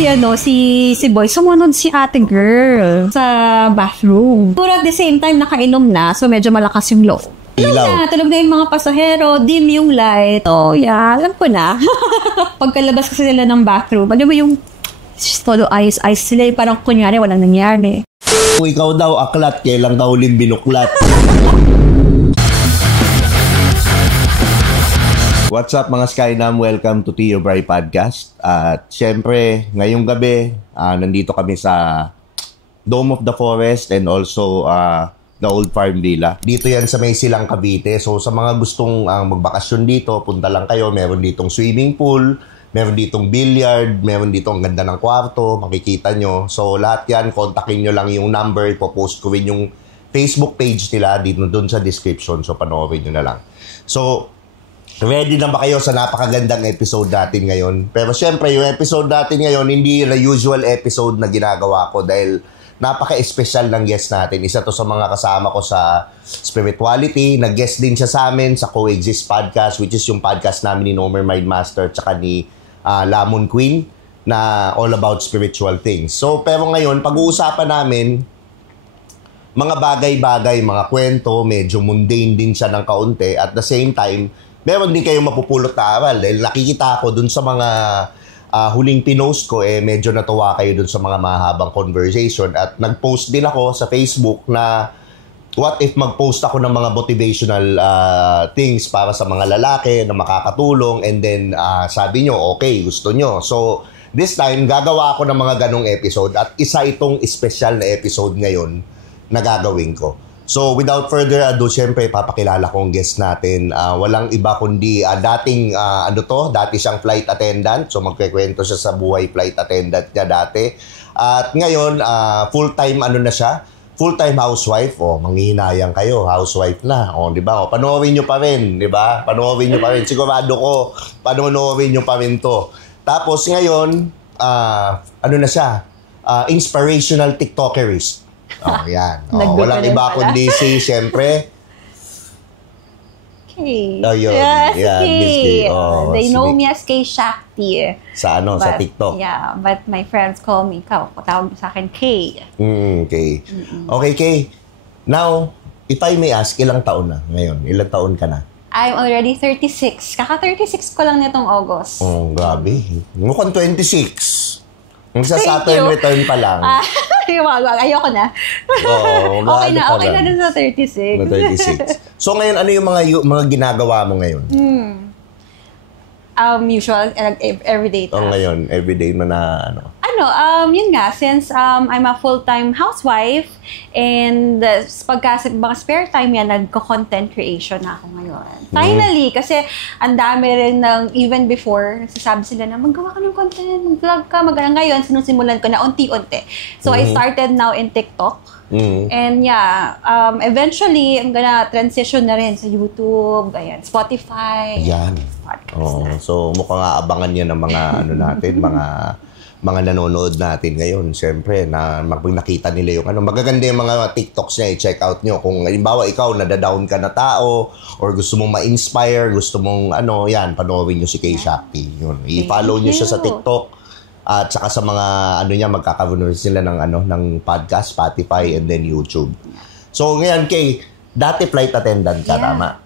si boy, sumunod si ate girl sa bathroom. Pero at the same time, nakainom na, so medyo malakas yung low. Tulog na yung mga pasahero, dim yung light. Oh, yeah, alam ko na. Pagkalabas kasi sila ng bathroom, alam mo yung todo ayos-ayos sila, parang kunyari, walang nangyari. Kung ikaw daw aklat, kailang daw uling binuklat. What's up mga Skynam? Welcome to Tio Bray Podcast. At syempre, ngayong gabi, nandito kami sa Dome of the Forest and also the Old Farm Villa. Dito yan sa may Silang Cavite. So sa mga gustong magbakasyon dito, punta lang kayo. Meron ditong swimming pool, meron ditong billiard, meron ditong ganda ng kwarto, makikita nyo. So lahat yan, kontakin nyo lang yung number, ipopost ko rin yung Facebook page nila dito dun sa description. So panoorin nyo na lang. So, ready na ba kayo sa napakagandang episode natin ngayon? Pero syempre, yung episode natin ngayon, hindi na usual episode na ginagawa ko dahil napaka-espesyal ng guest natin. Isa to sa mga kasama ko sa spirituality. Nag-guest din siya sa amin sa Coexist Podcast, which is yung podcast namin ni Nomer Mindmaster tsaka ni Lamon Queen na all about spiritual things. So, pero ngayon, pag-uusapan namin mga bagay-bagay, mga kwento, medyo mundane din siya ng kaunti. At the same time, meron din kayong mapupulot na aral dahil nakikita ko dun sa mga huling pinost ko, medyo natuwa kayo dun sa mga mahabang conversation at nag-post din ako sa Facebook na what if mag-post ako ng mga motivational things para sa mga lalaki na makakatulong and then sabi nyo, okay, gusto nyo. So, this time, gagawa ako ng mga ganong episode at isa itong special na episode ngayon na gagawin ko. So, without further ado, syempre, papakilala ko ang guest natin. Walang iba kundi dati siyang flight attendant. So, magkikwento siya sa buhay flight attendant niya dati. At ngayon, full-time na siya? Full-time housewife. Manghihinayang kayo, housewife na. Di ba? Panoorin nyo pa rin, di ba? Panoorin nyo pa rin. Sigurado ko, panoorin nyo pa rin to. Tapos, ngayon, na siya? Inspirational TikTokerist. Yan. Walang iba kundi syempre. Kay. Yes, yeah, Kay. They know me as Kay Shakti. Sa sa TikTok. Yeah, but my friends call me, tawag sa akin, Kay. Kay. Okay, Kay. Now, if I may ask, ilang taon na ngayon? Ilang taon ka na? I'm already 36. Kaka-36 ko lang nitong August. Grabe. Mukhang 26. Sa Saturn return pa lang. Ayoko na. Okay na dun sa 36. Na 36. So ngayon, ano yung mga ginagawa mo ngayon? Usual, everyday task. Ngayon, everyday mo na yun nga, since I'm a full-time housewife and pagka mga spare time yan, nagko-content creation na ako ngayon. Finally, kasi ang dami rin even before, nagsasabi sila na maggawa ka ng content, mag-vlog ka, ngayon, sinusimulan ko na unti-unti. So, I started now in TikTok. And yeah, eventually, I'm gonna transition na rin sa YouTube, Spotify. Yan. So, mukhang aabangan yan ng mga natin, mga nanonood natin ngayon. Siyempre, pag nakita nila yung magaganda yung mga TikToks niya, i-check out nyo. Kung halimbawa ikaw, nadadown ka na tao, or gusto mong ma-inspire, gusto mong yan, panoorin nyo si Kay Shakti. Yun. I-follow nyo siya sa TikTok. At saka sa mga, magkakaroon sila ng podcast, Spotify, and then YouTube. So, ngayon, Kay, dati flight attendant ka, tama?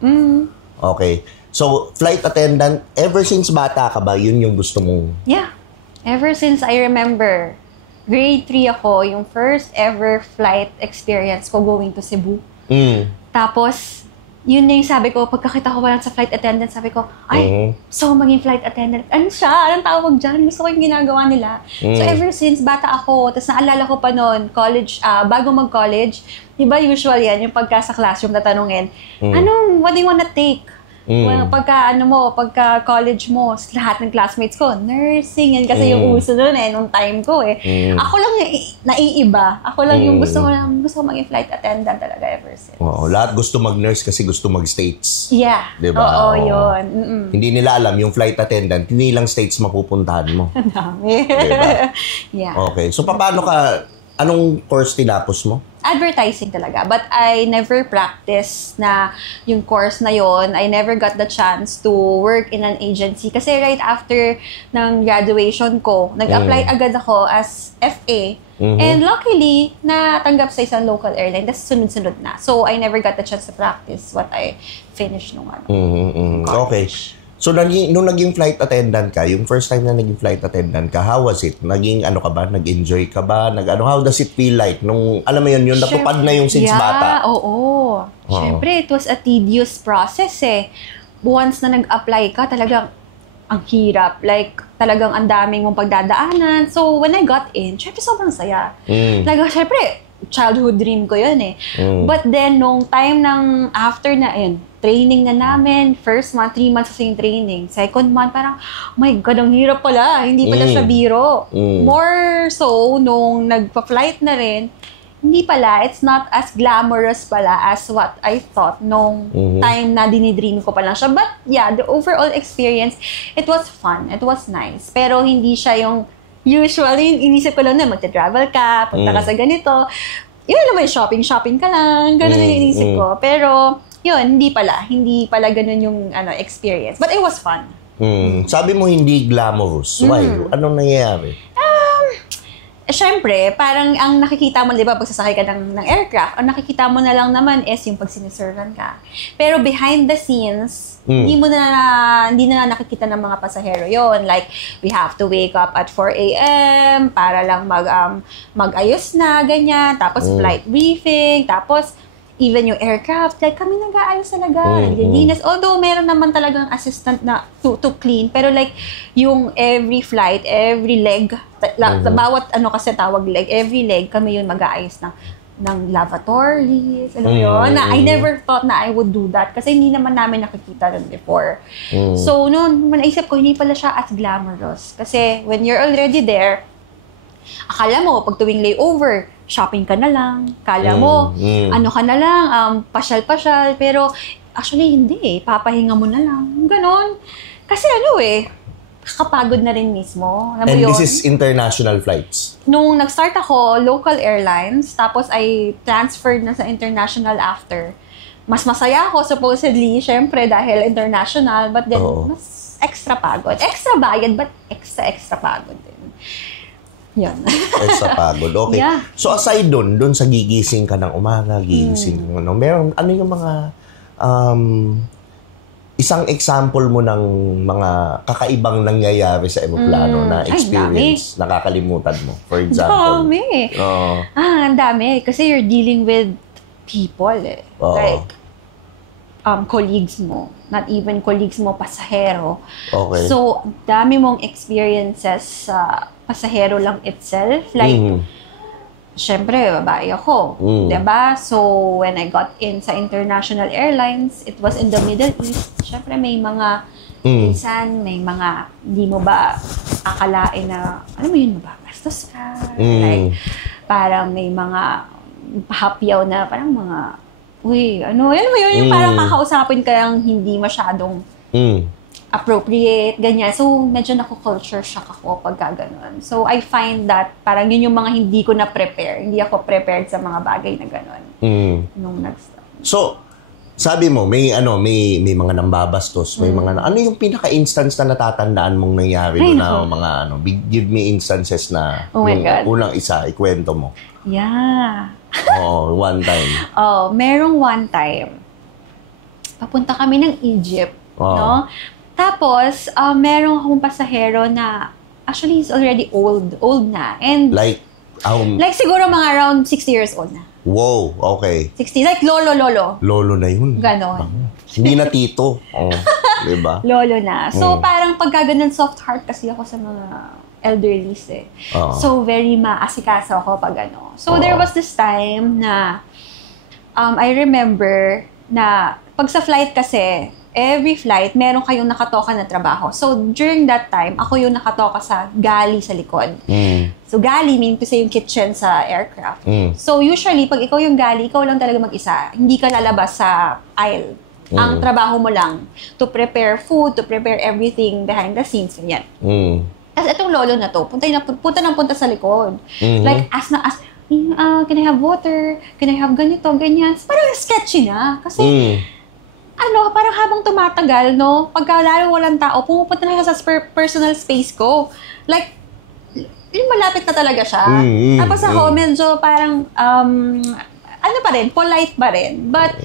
Okay. So, flight attendant, ever since bata ka ba, yun yung gusto mong? Yeah. Ever since I remember, grade 3 ako, yung first ever flight experience ko going to Cebu. Tapos, yun na yung sabi ko, pagkakita ko lang sa flight attendant, sabi ko, so maging flight attendant. Ano siya? Anong tawag dyan? Gusto ko yung ginagawa nila. So ever since bata ako, tapos naalala ko pa noon, college, bago mag-college, diba usual yan, yung pagka sa classroom tatanungin, what do you wanna take? Well, pagka college mo, lahat ng classmates ko, nursing, yan kasi yung uso nun nung time ko Ako lang naiiba. Ako lang yung gusto ko maging flight attendant talaga ever since. Lahat gusto mag-nurse kasi gusto mag-states. Yeah. Diba? Yun. Hindi nila alam, yung flight attendant, hindi lang states mapupuntahan mo. Dami. Diba? Yeah. Okay. So, anong course tinapos mo? advertising talaga. But I never practiced na yung course na yon. I never got the chance to work in an agency. Kasi right after ng graduation ko, nag-apply agad ako as FA. And luckily, natanggap sa isang local airline. Tapos sunod-sunod na. So, I never got the chance to practice what I finished nung Okay. So, nung naging flight attendant ka, yung first time na naging flight attendant ka, how was it? Naging ano ka ba? Nag-enjoy ka ba? How does it feel like? Nung, alam mo yun, yung natupad na yung since bata. Oo. Siyempre, it was a tedious process eh. Once na nag-apply ka, talagang ang hirap. Like, talagang ang daming mong pagdadaanan. So, when I got in, syempre sobrang saya. Like, syempre, childhood dream ko yun eh. But then, nung time ng after na yun, training na namin, first month, 3 months kasi yung training. Second month, parang, oh my God, ang hirap pala. Hindi pala siya biro. More so, nung nagpa-flight na rin, hindi pala, it's not as glamorous pala as what I thought nung time na dinidream ko pa lang siya. But yeah, the overall experience, it was fun. It was nice. Pero hindi siya yung usually, inisip ko lang na magta-travel ka, punta ka sa ganito. Yun naman, shopping ka lang. Ganun yung inisip ko. Pero, yun, hindi pala ganun yung experience. But it was fun. Sabi mo hindi glamorous. Why? Anong nangyayari? Siyempre, parang ang nakikita mo, di ba, pag sasakay ka ng aircraft, ang nakikita mo na lang naman is yung pag siniservan ka. Pero behind the scenes, hindi na nakikita ng mga pasahero yon. Like, we have to wake up at 4 a.m. para lang mag-ayos na, ganyan. Tapos flight briefing, tapos even yung aircraft, like kami nag-aayos talaga. Linis. Although meron naman talagang assistant na to clean, pero like yung every flight, every leg, bawat kasi tawag leg, every leg kami yun mag-aayos ng lavatories, alam mo yun, na I never thought na I would do that kasi hindi naman namin nakikita nun before. So noon, naisip ko, hindi pala siya as glamorous. Kasi when you're already there, akala mo, pag tuwing layover, shopping ka na lang. Kala mo, ka na lang, pasyal-pasyal. Pero, actually, hindi eh. Papahinga mo na lang. Ganon. Kasi kapagod na rin mismo. And this is international flights? Nung nag-start ako, local airlines, tapos I transferred na sa international after. Mas masaya ako, supposedly, syempre, dahil international. But then, mas extra pagod. Extra bayad, but extra pagod din. Yan. Extra pagod. Okay. Yeah. So aside dun sa gigising ka ng umaga, gigising ka meron, ano yung mga isang example mo ng mga kakaibang nangyayari sa eroplano na experience, nakakalimutan mo, for example? Dami. Ang dami. Kasi you're dealing with people eh. Like, colleagues mo. Not even colleagues mo, pasahero. Okay. So, dami mong experiences sa pasahero lang itself. Like, syempre, babae ako. Diba? So, when I got in sa international airlines, it was in the Middle East. Syempre, may mga minsan, may mga, di mo ba akalain na, ano mo yun, mabagastos ka? Like, parang may mga pahapyaw na, parang mga, yan mo yun, yung parang kakausapin ka yung hindi masyadong appropriate, ganyan. So, medyo culture shock ako pagka ganun. So, I find that parang yun yung mga hindi ko na-prepare. Hindi ako prepared sa mga bagay na ganun. Nung nag-start. So, sabi mo, may mga nambabastos, may mga, ano yung pinaka-instance na natatandaan mong nangyari doon na mga, give me instances na, unang isa, ikwento mo. Yeah. One time. Merong one time. Papunta kami ng Egypt, no? Tapos, merong akong pasahero na, actually, he's already old na. And, like siguro mga around 60 years old na. Wow, okay. 60, like lolo. Lolo na yun. Ganon. Hindi na tito. Diba? Lolo na. So, parang pagka ganun, soft heart kasi ako sa mga elderlies eh. So, very maasikaso ako pag So, there was this time na, I remember na, pag sa flight kasi, every flight, meron kayong nakatoka na trabaho. So, during that time, ako yung nakatoka sa galley sa likod. So, galley mean to say yung kitchen sa aircraft. So, usually, pag ikaw yung galley, ikaw lang talaga mag-isa. Hindi ka lalabas sa aisle. Ang trabaho mo lang, to prepare food, to prepare everything behind the scenes. Yan. Tapos, itong lolo na to, punta sa likod. Like, can I have water? Can I have ganito, ganyan? Parang sketchy na. Kasi, parang habang tumatagal, no? Pagka lalo walang tao, pumupunta na siya sa personal space ko. Like, yung malapit na talaga siya. Tapos ako, medyo parang, pa rin, polite pa rin. But,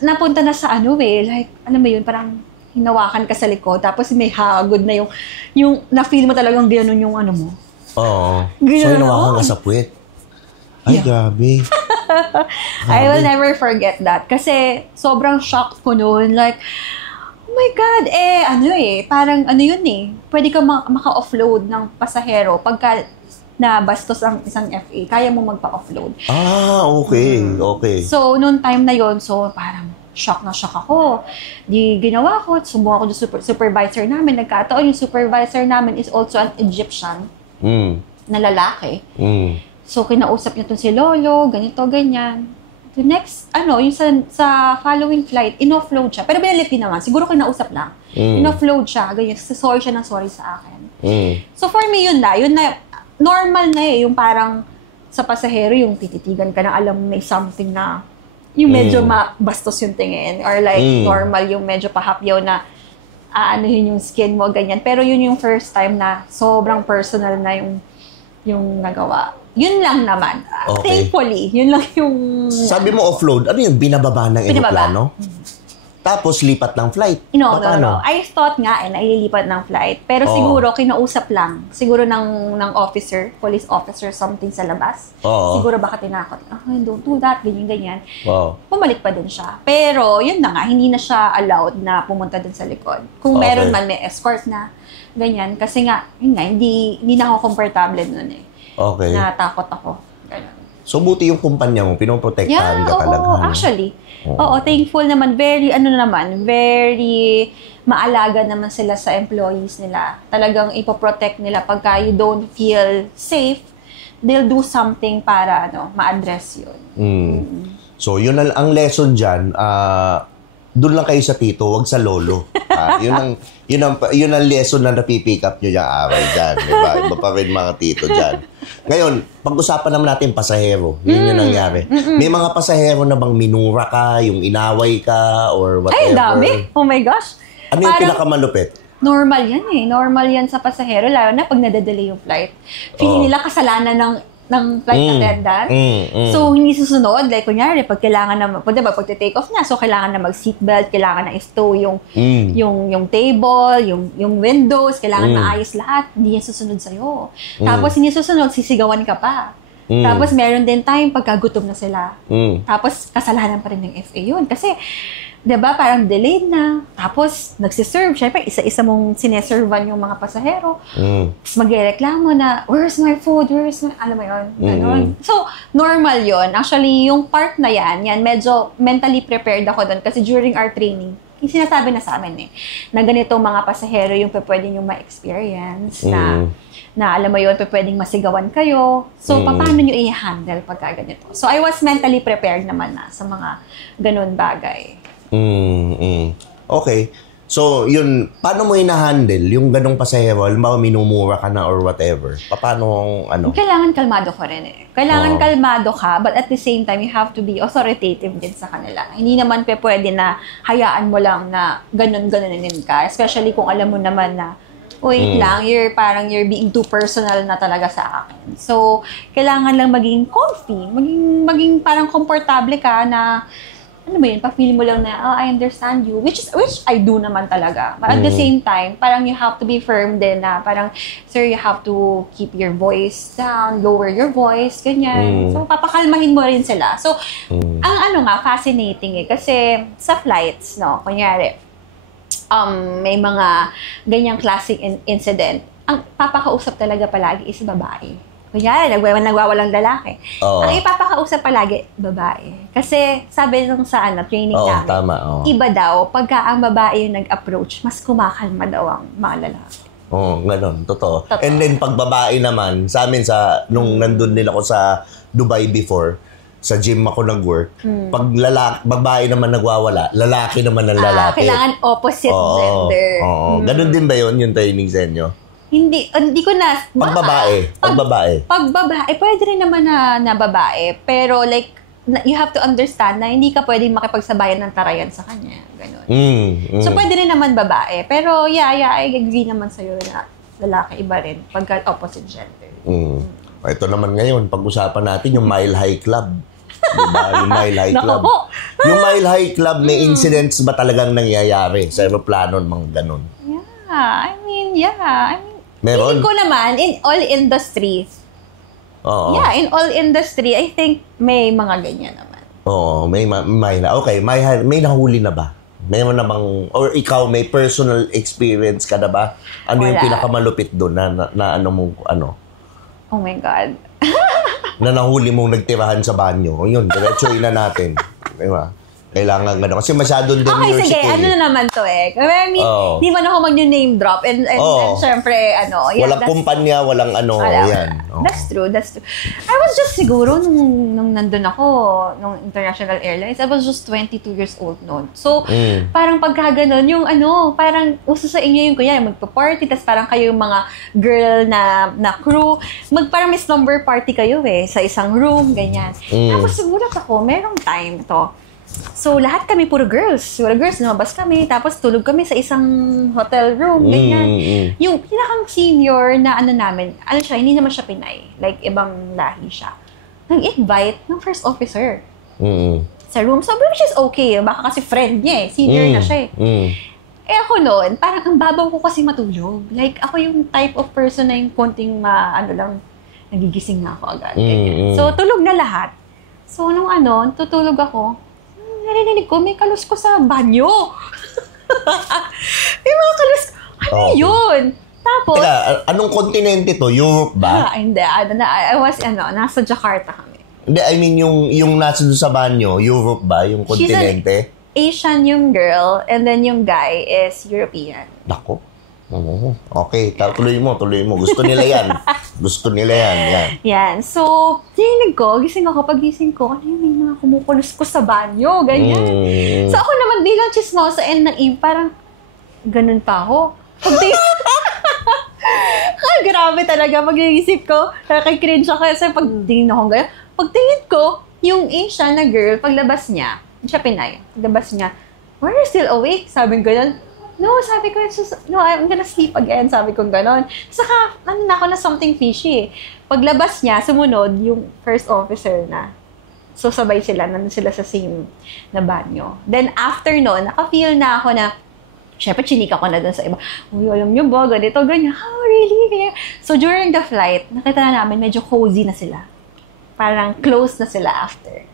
napunta na sa like, yun, parang hinawakan ka sa likod, tapos may hagod na yung na-feel mo talagang gano'n yung mo. Oo. So, hinawakan ka sa puwet. Ay, grabe. I will never forget that. Kasi, sobrang shocked ko noon. Like, oh my God, parang pwede ka maka-offload ng pasahero pagka nabastos ang isang FA, kaya mo magpa-offload. Okay. Okay. So, noon time na yon, so parang shock na shock ako. Di ginawa ko, sumbong ako sa supervisor namin. Nagkataon yung supervisor namin is also an Egyptian na lalaki. So, kinausap niya si Lolo, ganito, ganyan. The next, yung sa following flight, in-offload siya. Pero binalik din naman. Siguro kinausap lang. In-offload siya, ganyan. Sorry siya ng sorry sa akin. So, for me, yun na, normal na yung parang sa pasahero, yung tititigan ka na alam may something na, yung medyo bastos yung tingin. Or like, normal yung medyo pahapyaw na, yun yung skin mo, ganyan. Pero yun yung first time na sobrang personal na yung nagawa. Yun lang naman. Okay. Thankfully, yun lang yung... Sabi mo offload, ano yung binababa ng eroplano? Tapos lipat ng flight? No. I thought nga, naililipat ng flight. Pero siguro, kinausap lang. Siguro ng officer, police officer, something sa labas. Siguro baka tinakot. Don't do that, ganyan. Pumalik pa din siya. Pero, yun na nga, hindi na siya allowed na pumunta din sa likod. Kung meron man, may escort na, ganyan. Kasi nga, hindi na ako komportable nun Okay. Natakot ako. Ganun. So, buti yung kumpanya mo, pinoprotektahan ka talaga. Oo, actually. Oo, thankful naman. Very maalaga naman sila sa employees nila. Talagang ipoprotect nila pagka you don't feel safe, they'll do something para ma-address yun. So, yun ang lesson dyan. Doon lang kayo sa tito, wag sa lolo. Yun ang lesson na napipick up nyo yung aral dyan. Diba? Iba pa rin mga tito dyan. Ngayon, pag-usapan naman natin pasahero. Yun yung nangyari. May mga pasahero na bang minura ka, yung inaway ka, or whatever? Ay, dami. Oh my gosh. Ano yung pinakamalupit? Normal yan Normal yan sa pasahero, lalo na pag nadadelay yung flight. Feeling nila kasalanan ng flight attendant. So, hindi susunod. Like, kunyari, pag kailangan na, pag take off na, so kailangan na mag-seatbelt, kailangan na i-stow yung table, yung windows, kailangan maayos lahat. Hindi yan susunod sa'yo. Tapos, hindi susunod, sisigawan ka pa. Tapos, meron din time pagkagutom na sila. Tapos, kasalanan pa rin ng FA yun. Kasi, diba, parang delayed na. Tapos, nagsiserve. Siyempre, isa-isa mong sineservan yung mga pasahero. Tapos, magreklamo na, where's my food? Alam mo yun? So, normal yun. Actually, yung part na yan, medyo mentally prepared ako doon. Kasi during our training, sinasabi na sa amin na ganitong mga pasahero yung pwede nyo ma-experience na alam mo yun, pwedeng masigawan kayo. So, paano nyo i-handle pagka ganito? So, I was mentally prepared naman na sa mga ganun bagay. Okay. So, yun, paano mo ina-handle yung ganong pasahero? Halimbawa, minumura ka na or whatever. Paano, Kailangan kalmado ko rin Kailangan kalmado ka, but at the same time, you have to be authoritative din sa kanila. Hindi naman pwede na hayaan mo lang na ganun-ganunin ka. Especially kung alam mo naman na, wait lang, you're being too personal na talaga sa akin. So, kailangan lang maging comfy. Maging parang komportable ka na, pa-feel mo lang na, I understand you. Which I do naman talaga. But at the same time, parang you have to be firm din na parang, sir, you have to keep your voice down, lower your voice, ganyan. So, papakalmahin mo rin sila. So, ang fascinating kasi sa flights, kunyari, may mga ganyang classic incident, ang papakausap talaga palagi is babae. Kunyari, nagwawalang lalaki. Ang ipapakausap palagi, babae. Kasi sabi nung sa training namin, tama, iba daw, pagka ang babae yung nag-approach, mas kumakalma daw ang mga lalaki. Ganun. Totoo. And then, pag babae naman, sa amin, nung nandun din ako sa Dubai before, sa gym ako nag-work, pag babae naman nagwawala, lalaki naman ang lalaki. Kailangan opposite gender. Ganun din ba yun, yung training sa inyo? hindi ko na... Pag babae. Pag babae, pwede rin naman na babae. Pero like, you have to understand na hindi ka pwedeng makipagsabayan ng tarayan sa kanya. Ganun. So, pwede rin naman babae. Pero I agree naman sa'yo na lalaki iba rin pagka opposite gender. Ito naman ngayon, pag-usapan natin yung Mile High Club. Diba? Yung Mile High Club. Yung Mile High Club, may incidents ba talagang nangyayari sa aeroplano, mga ganun? I mean, meron? Feeling ko naman, in all industries, Oo. in all industry, I think may mga ganyan naman. Oo, may okay, may nahuli na ba? Meron na bang, or ikaw, may personal experience ka na ba? Ano yung Wala. pinakamalupit doon na ano mo, ano? Oh my God. Na nahuli mong nagtirahan sa banyo. Yun, diretsuin na natin. Diba? Kailangan gano'n. Kasi masyadong Okay, demure si sige. Kelly. Ano na naman to eh. I mean, di man ako mag-name drop. And syempre, walang kumpanya, walang ano. Yan. That's true. I was just siguro, nung nandun ako, nung International Airlines, I was just 22 years old noon. So, parang pagka ganon, yung parang uso sa inyo yung kuya, magpa-party, tas parang kayo yung mga girl na crew, parang may slumber party kayo sa isang room, ganyan. Tapos siguro ako, merong time to. So, lahat kami puro girls. Lumabas kami. Tapos, tulog kami sa isang hotel room. Ganyan. Yung pinakang senior na namin, hindi naman siya Pinay. Like, ibang lahi siya. Nag-invite ng first officer sa room. So, which is okay. Baka kasi friend niya Senior na siya ako noon, parang ang babaw ko kasi matulog. Like, ako yung type of person na yung konting nagigising na ako agad. So, tulog na lahat. So, nung tutulog ako, narinig ko, may kalusko sa banyo. May mga kalusko. Yun? Tapos... Teka, anong kontinente to? Europe ba? Hindi. I was, nasa Jakarta kami. Hindi, I mean, yung nasa doon sa banyo, Europe ba? Yung kontinente? Asian yung girl, and then yung guy is European. Nako. Okay, tuloy mo. Gusto nila yan. Yan. So, tingin ko, gising ako. Pag-gising ko, may mga kumukulos ko sa banyo, ganyan. So, ako naman bilang chismosa and naive, parang ganun pa ako. Grabe talaga. Pag-iisip ko, nakikringe ako kasi pagtingin ako ganyan. Pagtingin ko, yung Asian na girl, paglabas niya, siya Pinay, paglabas niya, "Were you still awake?" Sabi ko ganun. No, sabi ko, no, I'm gonna sleep again. Sabi ko gano'n. Saka, ako na something fishy. Paglabas niya, sumunod yung first officer na. So, sabay sila. Nandun sila sa same na banyo. Then, after noon, naka-feel na ako na, syempre, chinika ko na dun sa iba. Uy, alam niyo ba, ganito, ganyan. Oh, really? So, during the flight, nakita na namin, medyo cozy na sila. Parang close na sila after.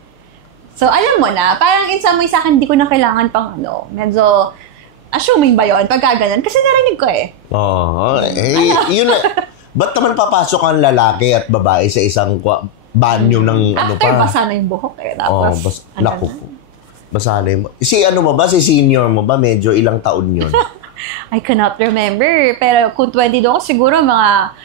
So, alam mo na, parang in some way sa akin, hindi ko na kailangan pang medyo... Assuming ba yun? Pagka ganun? Kasi narinig ko yun na. Ba't naman papasok ang lalaki at babae sa isang banyo ng After basa na yung buhok Tapos, naku. Basa na yung... Si senior mo ba? Medyo ilang taon yun? I cannot remember. Pero kung 20 doon, siguro mga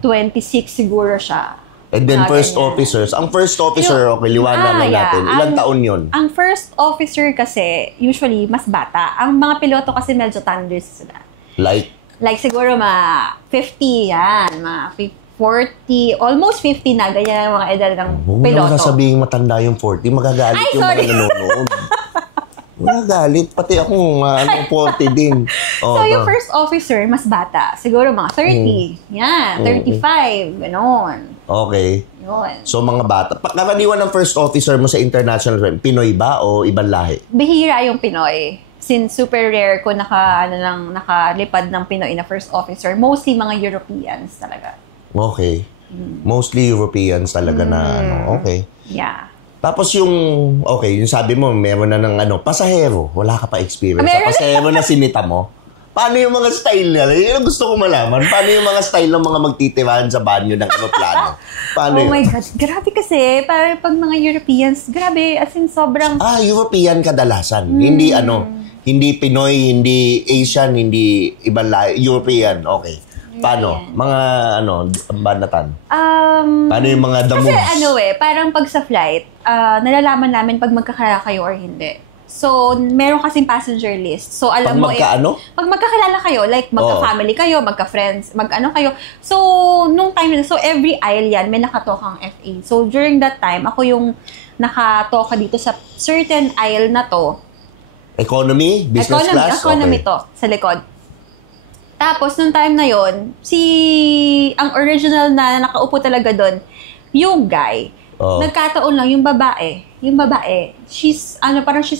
26 siguro siya. And then first officers. Ang first officer, okay, liwanag na natin. Ilang taon yun? Ang first officer kasi, usually, mas bata. Ang mga piloto kasi medyo thunders sila. Like siguro mga 50 yan. Mga 40, almost 50 na. Ganyan ang mga edad ng piloto. Huwag naman sasabihin matanda yung 40. Magagalit yung mga nanonood. Magagalit. Pati ako, 40 din. So, yung first officer, mas bata. Siguro mga 30. Yan, 35. Ganon. Okay. Yun. So, mga bata. Karaniwan ng first officer mo sa international, Pinoy ba o ibang lahi? Bihira yung Pinoy. Since super rare ko nakalipad ng Pinoy na first officer. Mostly mga Europeans talaga. Okay. Mostly Europeans talaga na okay. Yeah. Tapos yung sabi mo, meron na ng pasahero. Wala ka pa experience. Sa pasahero na sinita mo. Paano yung mga style nila? Yun ang gusto ko malaman. Paano yung mga style ng mga magtitirahan sa banyo ng aeroplano? Paano yun? Oh my God. Grabe kasi. Para pag mga Europeans, grabe. As in, sobrang... European kadalasan. Hindi Pinoy, hindi Asian, hindi ibang lahi. European. Okay. Paano? Mga banatan? Paano yung mga the moves? Kasi parang pag sa flight, nalalaman namin pag magkakaya kayo or hindi. So, meron kasing passenger list. So, alam mo, pag magkakilala kayo, like, magka-family kayo, magka-friends, mag-ano kayo. So, nung time na, so, every aisle yan, may nakatokang FA. So, during that time, ako yung nakatoka dito sa certain aisle na to. Economy? Business class? Economy to, sa likod. Tapos, nung time na yon, ang original na nakaupo talaga doon, yung guy. Nagkataon lang, yung babae, she's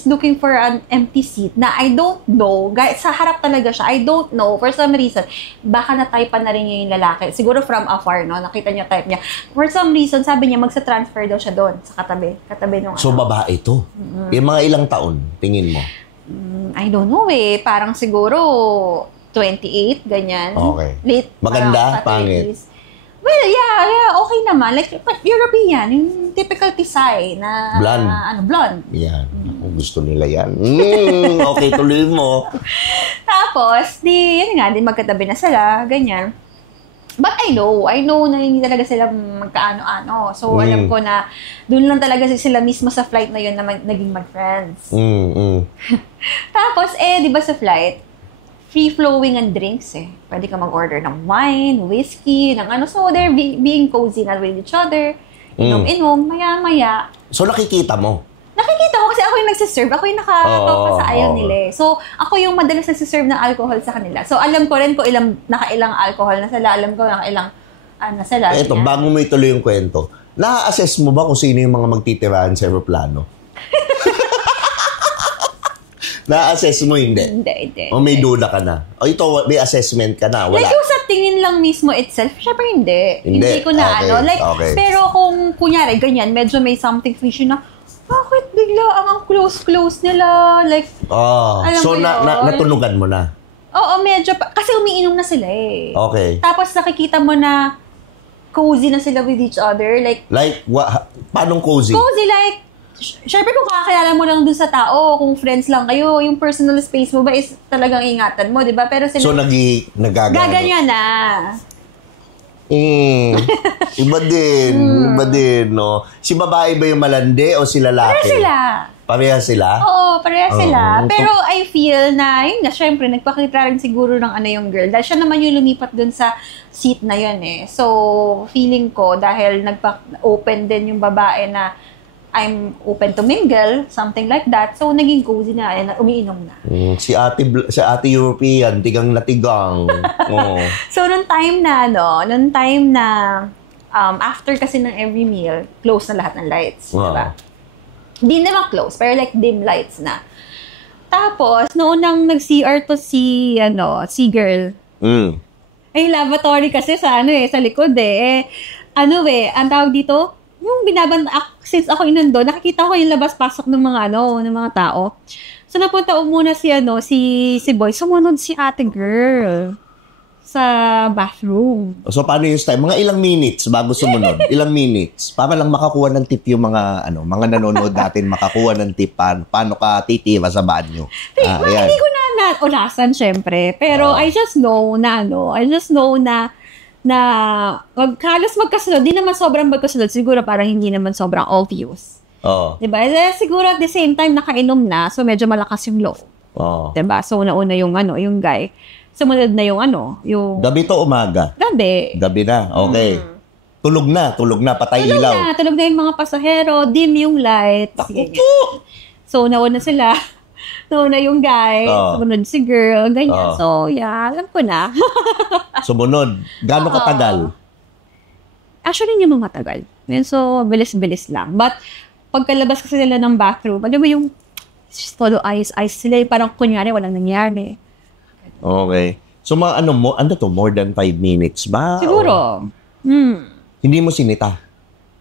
looking for an empty seat na I don't know, sa harap talaga siya, I don't know, for some reason, baka na-type na rin niya yung lalaki. Siguro from afar, no? Nakita niya type niya. For some reason, sabi niya, magsa-transfer daw siya doon, sa katabi nung So, babae to? Yung mga ilang taon, tingin mo? I don't know parang siguro 28, ganyan. Okay. Late, maganda, pangit. Well, yeah, okay naman. Like, European, yung typical Tisay na... Blonde. Yan. Gusto nila yan. Okay, tuloy mo. Tapos, yun nga, magkatabi na sila, ganyan. But I know na hindi talaga sila magkaano-ano. So, alam ko na doon lang talaga sila mismo sa flight na yun na naging mag-friends. Tapos, di ba sa flight, free-flowing ang drinks Pwede ka mag-order ng wine, whiskey, ng ano. So, they're being cozy na with each other. Inom, maya-maya. So, nakikita mo? Nakikita ko kasi ako yung nagsiserve. Ako yung nakatoka sa aisle nila So, ako yung madalas nagsiserve ng alcohol sa kanila. So, alam ko rin kung nakailang alcohol na sila. Alam ko nakailang na sila. Eto, bago mo ituloy yung kwento, na-assess mo ba kung sino yung mga magtitirahan sa aeroplano? Na-assess mo, hindi? Hindi. O may duda ka na? O ito, may assessment ka na? Wala? Like yung sa tingin lang mismo itself, syempre hindi. Hindi ko na okay. Pero kung kunyari, ganyan, medyo may something fishy na, bakit bigla ang close nila? Like, alam so, mo natunugan mo na? Oo, medyo. Kasi umiinom na sila Okay. Tapos nakikita mo na cozy na sila with each other. Like, paanong cozy? Cozy, like, syempre kung kakilala mo lang dun sa tao, kung friends lang kayo, yung personal space mo ba is talagang ingatan mo, di ba? Pero so, gaganyan na. Iba din, no? Si babae ba yung malandi o si lalaki? Pareha sila? Oo, pareha sila. Pero I feel na, yun nga, syempre, nagpakita rin siguro ng yung girl. Dahil siya naman yung lumipat dun sa seat na yun So, feeling ko, dahil nagpa-open din yung babae na I'm open to mingle, something like that. So, naging cozy na, umiinom na. Si ate European, tigang na tigang. So, nung time na, after kasi ng every meal, close na lahat ng lights. Wow. Diba? Hindi naman close, pero like dim lights na. Tapos, noong nang nag-CR to si girl. Ay, lavatory kasi sa sa likod ang tawag dito, yung since ako inando, nakikita ko yung labas-pasok ng mga tao. So, napunta muna si Boy. Sumunod si ate girl sa bathroom. So, paano yung style? Mga ilang minutes bago sumunod? Ilang minutes? Para lang makakuha ng tip yung mga nanonood natin, makakuha ng tip paano ka titira sa banyo. Hindi ko na ulasan, syempre. Pero I just know na halos magkasunod. Di naman sobrang magkasunod. Siguro parang hindi naman sobrang obvious. Diba? Siguro at the same time, nakainom na. So, medyo malakas yung low. Diba? So, nauna yung guy. Sumunod na yung... Gabi to umaga? Gabi na. Okay. Tulog na. Patay ilaw. Tulog na yung mga pasahero. Dim yung light. So, nauna sila. Nauna yung guy. Sumunod si girl. Ganyan. So, alam ko na. Sumunod. Gano'ng katagal? Actually, hindi mo matagal. So, bilis-bilis lang. But, pagkalabas kasi sila ng bathroom, alam mo yung todo eyes sila, parang kunyari, walang nangyari. Okay. So, more than 5 minutes ba? Siguro. Hindi mo sinita?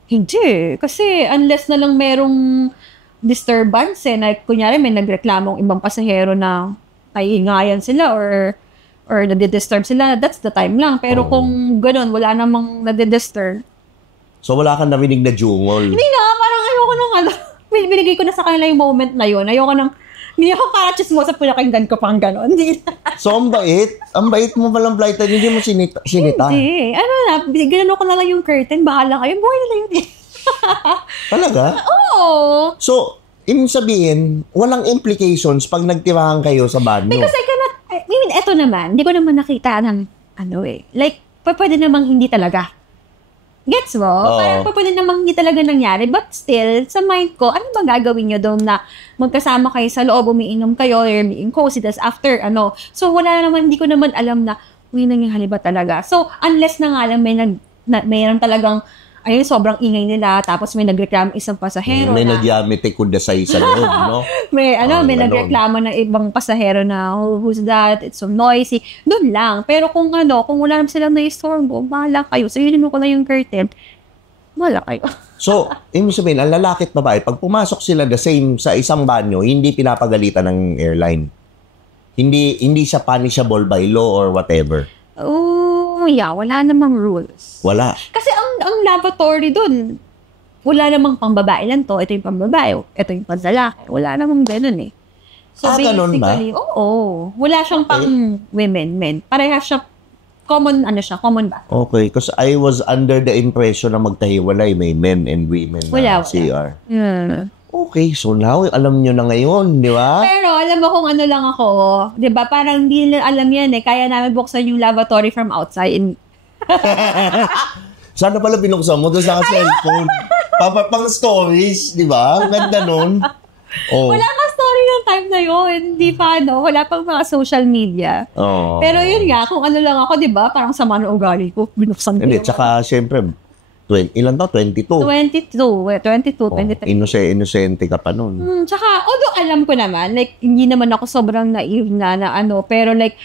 Hindi. Kasi, unless na lang merong disturbance like, kunyari, may nagreklamong ibang pasahero na naiingayan sila or nadidisturb sila, that's the time lang. Pero kung ganun, wala namang nadidisturb. So, wala kang narinig na jungol? Hindi na, parang ayoko nang binigay ko na sa kanila yung moment na yun. Ayoko nang, hindi ako kachismosa pinakinggan ko pang gano'n. So, ang bait mo palang flight, hindi mo sinita? Hindi. Gano'n ko na lang yung curtain, bahala kayo, buhay na lang yun. Talaga? Oo. So, ibig sabihin, walang implications pag nagtirahan kayo sa banyo. Because I mean, eto naman, hindi ko naman nakita ng, like, pwede namang hindi talaga. Gets mo? Parang pwede namang hindi talaga nangyari. But still, sa mind ko, ano ba gagawin nyo doon na magkasama kayo sa loob, umiinom kayo, or being cozy, tas after, So, wala naman, hindi ko naman alam na, nangyari ba talaga? So, unless na nga lang mayroon talagang, sobrang ingay nila, tapos may nagreklamo isang pasahero may nagyamite kudasay sa loob, no? may nagreklamo ng ibang pasahero na, who's that? It's so noisy. Doon lang. Pero kung wala naman silang na-istorbo, bahala kayo. So, yun ko na yung curtain. Bahala kayo. So, ibig sabihin, ang lalaki at babae, pag pumasok sila the same sa isang banyo, hindi pinapagalitan ng airline. Hindi siya punishable by law or whatever. Wala namang rules. Wala. Kasi ang lavatory dun, wala namang pambabae lang to. Ito yung pambabae, ito yung panlalaki. Wala namang ganun eh. So ganun ba? Oo. Wala siyang pang women, men. Parehas siya, common ba? Okay, because I was under the impression na magtahiwalay, may men and women na CR. Yeah. Okay, so now, alam nyo na ngayon, di ba? Pero alam mo kung ano lang ako, di ba? Parang hindi nila alam yan eh. Kaya namin buksan yung lavatory from outside. Sana pala binuksan mo doon sa cellphone. Pang stories, di ba? Ganda nun. Wala ka story ng time na yun. Hindi pa, wala pang mga social media. Pero yun nga, kung ano lang ako, di ba? Parang sama ng ugali ko. Binuksan ko. Hindi, tsaka syempre, ilan to? 22? 23. Inosente ka pa nun. Tsaka, although alam ko naman, like, hindi naman ako sobrang naive na pero like,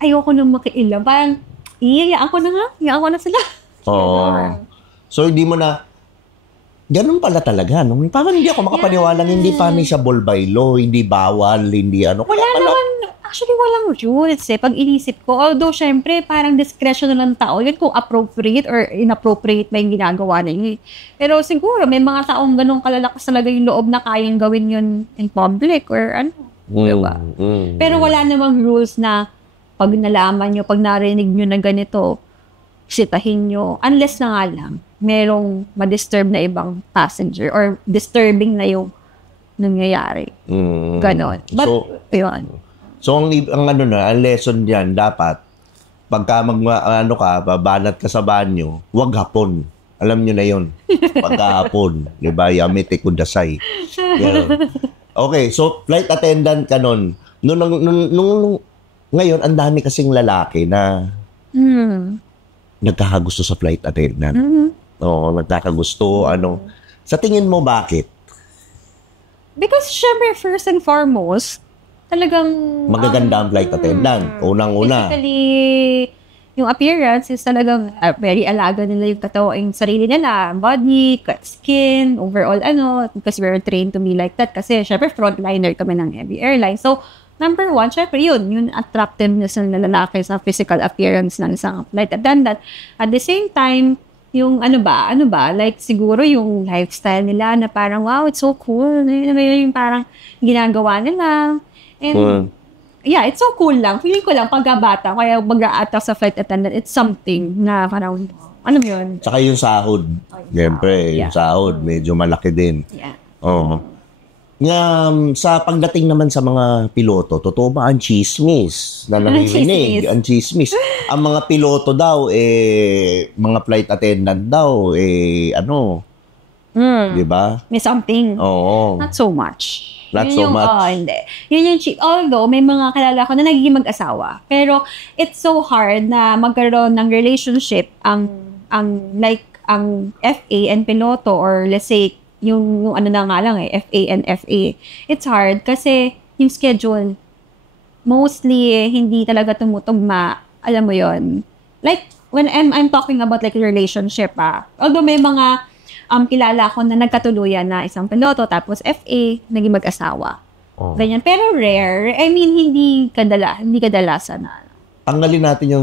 ayoko nang makiilam. Parang, iyayaan ko na sila. So, hindi mo na, ganun pala talaga, no? Parang hindi ako makapaniwalang hindi punishable by law, hindi bawal, hindi Wala naman, actually, walang rules eh. Pag inisip ko, although, syempre, parang discretion na ng tao, yun kung appropriate or inappropriate ba yung ginagawa na yun. Pero siguro, may mga taong ganun kalalakas talaga yung loob na kayang gawin yun in public or diba? Pero wala namang rules na pag nalaman nyo, pag narinig nyo na ganito, sitahin nyo. Unless na nga lang, merong ma-disturb na ibang passenger or disturbing na yung nangyayari. Ganon. But, yun. So, ang lesson diyan dapat, pagka babanat ka sa banyo, wag hapon. Alam nyo na yun. Pagka hapon. Diba? Yamete kudasay. Okay, so, flight attendant ka nun. Ngayon, ang dami kasing lalaki na nagkakagusto sa flight attendant. Nagkakagusto, Sa tingin mo, bakit? Because, syempre, first and foremost, talagang magaganda ang flight attendant. Unang-una. Basically, yung appearance is talagang very alaga nila yung yung sarili nila, body, skin, overall because we're trained to be like that. Kasi syempre frontliner kami ng heavy airline. So, number one, syempre yung attractiveness ng lalaki sa physical appearance ng isang flight attendant. At the same time, yung like siguro yung lifestyle nila na parang, wow, it's so cool. Yung parang ginagawa nila. And, it's so cool lang. Feeling ko lang, pagkabata, kaya mag-a-attack sa flight attendant, it's something na parang, yun? Tsaka yung sahod. Siyempre, yung sahod, medyo malaki din. Yeah. Sa pagdating naman sa mga piloto, totoo ba ang chismis na naririnig? Ang chismis. Ang mga piloto daw, mga flight attendant daw, diba? May something. Oo. Not so much. Not so much. Hindi. Yun yung although, may mga kilala ko na nagiging mag-asawa. Pero, it's so hard na magkaroon ng relationship ang FA and piloto or let's say, yung FA and FA. It's hard kasi yung schedule, mostly, hindi talaga tumutugma. Alam mo yon. Like, when I'm talking about like relationship, although may mga kilala ko na nagkatuluyan na isang piloto, tapos FA, naging mag-asawa. Ganyan. Pero rare. I mean, hindi kadalasan na. Tanggalin natin yung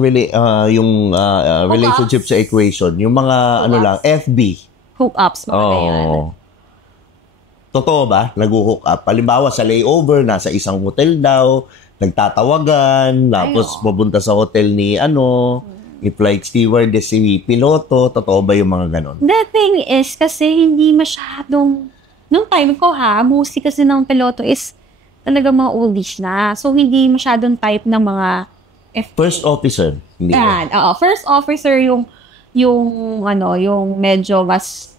relationship sa equation. Yung mga, FB. Hook-ups. Totoo ba? Nag-hook up. Halimbawa, sa layover, nasa isang hotel daw, nagtatawagan, tapos pupunta sa hotel ni flight stewardess, si piloto. Totoo ba yung mga ganon? The thing is, kasi hindi masyadong nung time ko mostly kasi ng piloto is talaga mga oldies na. So, hindi masyadong type ng mga FA. First officer. Hindi Yan, first officer yung medyo mas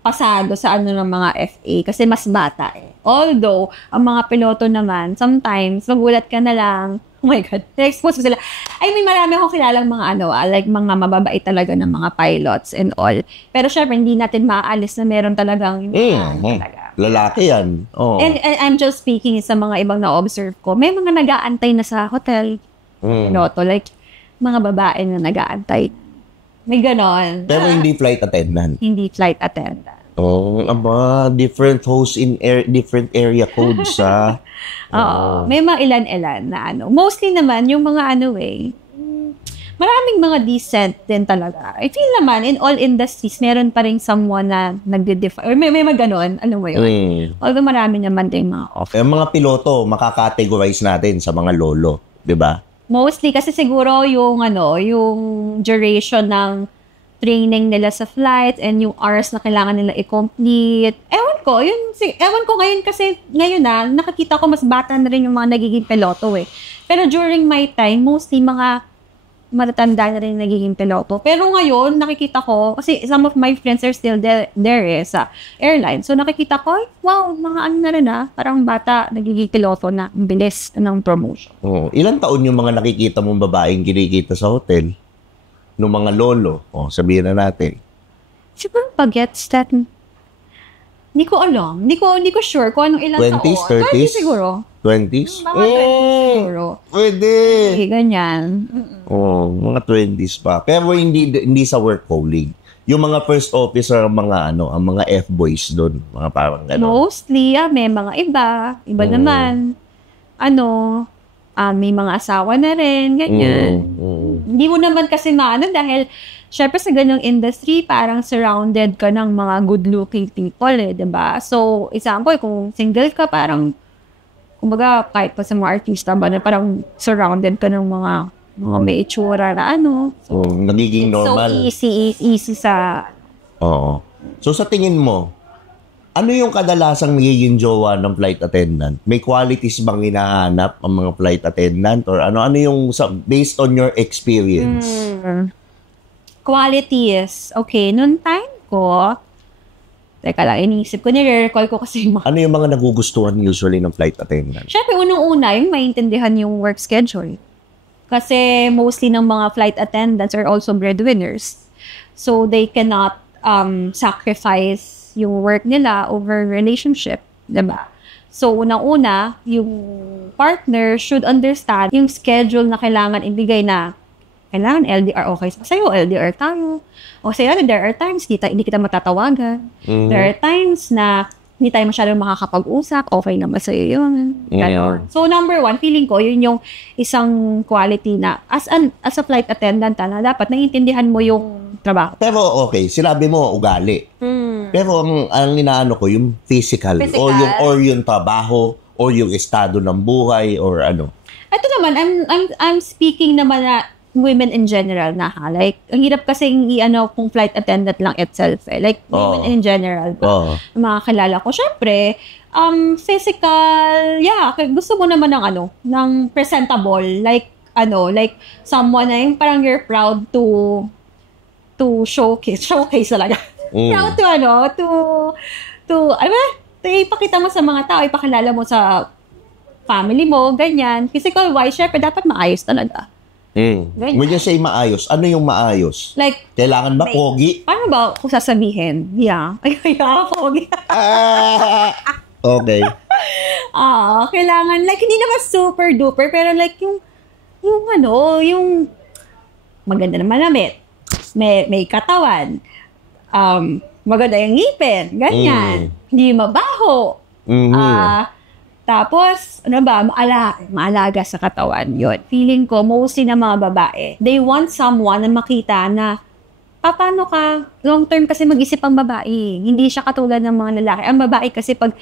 pasado sa ng mga FA kasi mas bata eh. Although, ang mga piloto naman, sometimes, magulat ka na lang, oh my God, na-expose ko sila. I mean, marami akong kilalang mga like mga mababait talaga ng mga pilots and all. Pero syempre, hindi natin maaalis na meron talagang talaga. Lalaki yan. Oh. And I'm just speaking sa mga ibang na-observe ko. May mga nag-aantay na sa hotel. Piloto, like, mga babae na nag-aantay. May ganon. Pero hindi flight attendant. Hindi flight attendant. Oh, different hosts in different area codes, Oo. May mga ilan-ilan na Mostly naman, yung mga maraming mga decent din talaga. I feel naman, in all industries, meron pa rin someone na nagde-define. Or may ganon, mo yun. Although marami naman din mga off. Mga piloto, makakategorize natin sa mga lolo, di ba? Mostly, kasi siguro yung duration ng training nila sa flight and yung hours na kailangan nila i-complete. Ewan ko ngayon kasi ngayon nakakita ko mas bata na rin yung mga nagiging piloto eh. Pero during my time, mostly mga matatanda na rin nagiging piloto. Pero ngayon, nakikita ko, kasi some of my friends are still there sa airline. So nakikita ko, wow, mga na rin parang bata, nagiging piloto na, ang bilis ng promotion. Ilang taon yung mga nakikita mong babaeng kinikita sa hotel? Nung mga lolo, sabihin na natin. Siguro pag-gets that, hindi ko alam. Hindi ko sure kung anong ilang 20s, taon. 30s? 20 siguro. 20s? Mga 20s siguro. Pwede. Okay, ganyan. Mga 20s pa. Pero hindi sa work colleague. Yung mga first officer, ang mga F-boys doon. Mga parang gano'n. Mostly, may mga iba naman. May mga asawa na rin, ganyan. Hindi mo naman kasi dahil syempre sa ganyang industry, parang surrounded ka ng mga good-looking people diba? So, example, kung single ka, parang, kumbaga, kahit pa sa mga artista ba, parang surrounded ka ng mga may itsura na So, nagiging normal. So, easy sa... Oo. So, sa tingin mo, ano yung kadalasang nagiging jowa ng flight attendant? May qualities bang hinahanap ang mga flight attendant? Or ano yung based on your experience? Qualities. Okay, noon time ko, teka lang, iniisip ko, nire-recall ko kasi ano yung mga nagugustuhan usually ng flight attendant? Siyempre, unang-una, yung maintindihan yung work schedule. Kasi mostly ng mga flight attendants are also breadwinners. So, they cannot sacrifice yung work nila over relationship, diba? So, unang-una, yung partner should understand yung schedule na kailangan ibigay na kailangan LDR, okay sa'yo, LDR tayo. O sa'yo, there are times hindi kita matatawagan. There are times na hindi tayo masyadong makakapag-usap, okay naman sa'yo yun. So, number one, feeling ko, yun yung isang quality na as a flight attendant na dapat naiintindihan mo yung trabaho. Pero okay, sinabi mo ugali. Pero ang inaano ko, yung physical. Or yung trabaho, or yung estado ng buhay, or ano. Ito naman, I'm speaking naman na women in general na Like, ang hirap kasi kung flight attendant lang itself Like, women in general. Yung mga kilala ko. Syempre, physical, gusto mo naman ng presentable. Like someone na yung parang you're proud to showcase talaga. Proud to ipakita mo sa mga tao, ipakilala mo sa family mo, ganyan. Physical-wise, syempre, dapat maayos talaga. When you say maayos, ano yung maayos? Like, kailangan ba pogi? Paano ba kung sasabihin? Pogi. Okay. Kailangan, like, hindi naman super duper, pero like, yung maganda na manamit, may katawan, maganda yung ngipin, ganyan, hindi mabaho, tapos, maalaga sa katawan, yun. Feeling ko, mostly na mga babae, they want someone na makita na, paano ka, long term kasi mag-isip ang babae. Hindi siya katulad ng mga lalaki. Ang babae kasi pag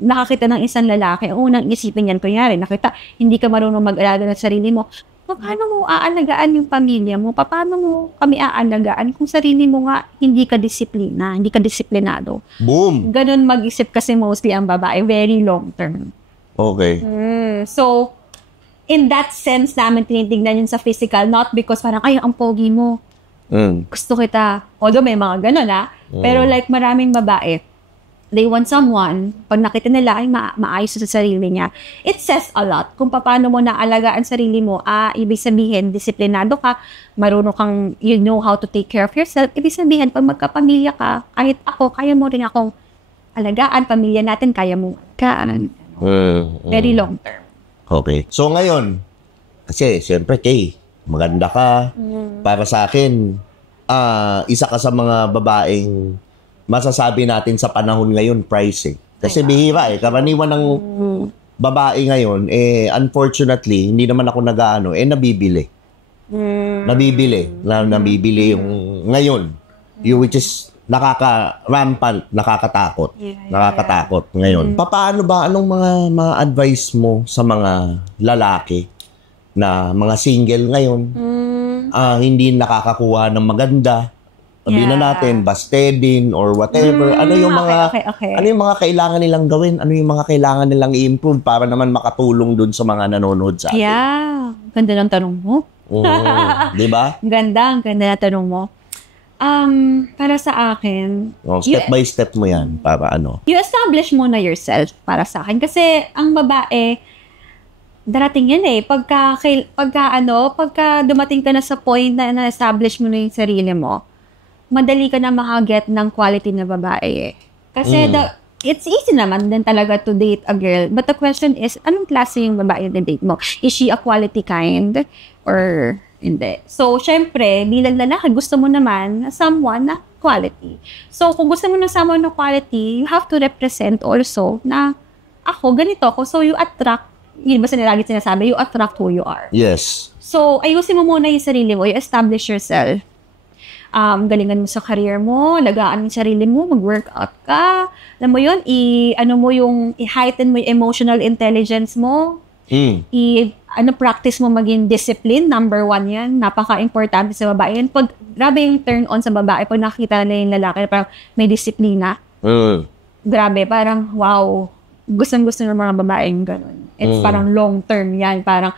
nakakita ng isang lalaki, ang unang isipin yan, kunyari, nakita, hindi ka marunong mag-alaga ng sarili mo, paano mo aalagaan yung pamilya mo? Paano mo kami aalagaan kung sarili mo nga hindi ka disiplinado? Boom! Ganun mag-isip kasi mostly ang babae, very long term. Okay. So, in that sense namin tinitignan yun sa physical, not because parang, ay, ang pogi mo. Gusto kita. Although may mga ganun, Pero like maraming babae, they want someone, pag nakita nila ay maayos sa sarili niya, it says a lot kung paano mo naalagaan sarili mo. Ibig sabihin, disiplinado ka, marunong kang, you know how to take care of yourself. Ibig sabihin, pag magkapamilya ka, kahit ako, kaya mo rin akong alagaan, pamilya natin, kaya mo kaan. Very long term. Okay. So ngayon, kasi siyempre, Kay, maganda ka. Para sa akin, isa ka sa mga babaeng masasabi natin sa panahon ngayon, pricing. Kasi bihira karaniwan ng babae ngayon, unfortunately, hindi naman ako nabibili. Nabibili yung ngayon. Which is nakaka-rampant, nakakatakot. Nakakatakot ngayon. Paano ba, anong mga advice mo sa mga lalaki na mga single ngayon, hindi nakakakuha ng maganda, sabihin na natin, bastedin or whatever. Ano yung mga ano yung mga kailangan nilang gawin? Ano yung mga kailangan nilang i-improve para naman makatulong dun sa mga nanonood sa atin? Yeah. Ganda ng tanong mo. Di ba? Ganda ng tanong mo. Para sa akin, Step by step mo yan para ano? You establish muna yourself para sa akin. Kasi ang babae, darating yan Pagka dumating ka na sa point na na-establish mo na yung sarili mo, madali ka na makaget ng quality na babae Kasi it's easy naman din talaga to date a girl. But the question is, anong klase yung babae na date mo? Is she a quality kind? Or hindi? So, syempre, bilang lalaki, gusto mo naman someone na quality. So, kung gusto mo na someone na quality, you have to represent also na ako, ganito ako. So, you attract, yun ba lagi sinasabi, you attract who you are. Yes. So, ayusin mo muna yung sarili mo, you establish yourself. Galingan mo sa career mo, lagaan mo yung sarili mo, mag-workout ka. Alam mo yun, i-heighten mo yung emotional intelligence mo. Practice mo maging discipline, number 1 yan. Napaka-importante sa babae. Yan, grabe yung turn on sa babae, pag nakita na yung lalaki, parang may disiplina. Grabe, parang wow. Gustong-gusto ng mga babaeng ganun. It's parang long term yan. Parang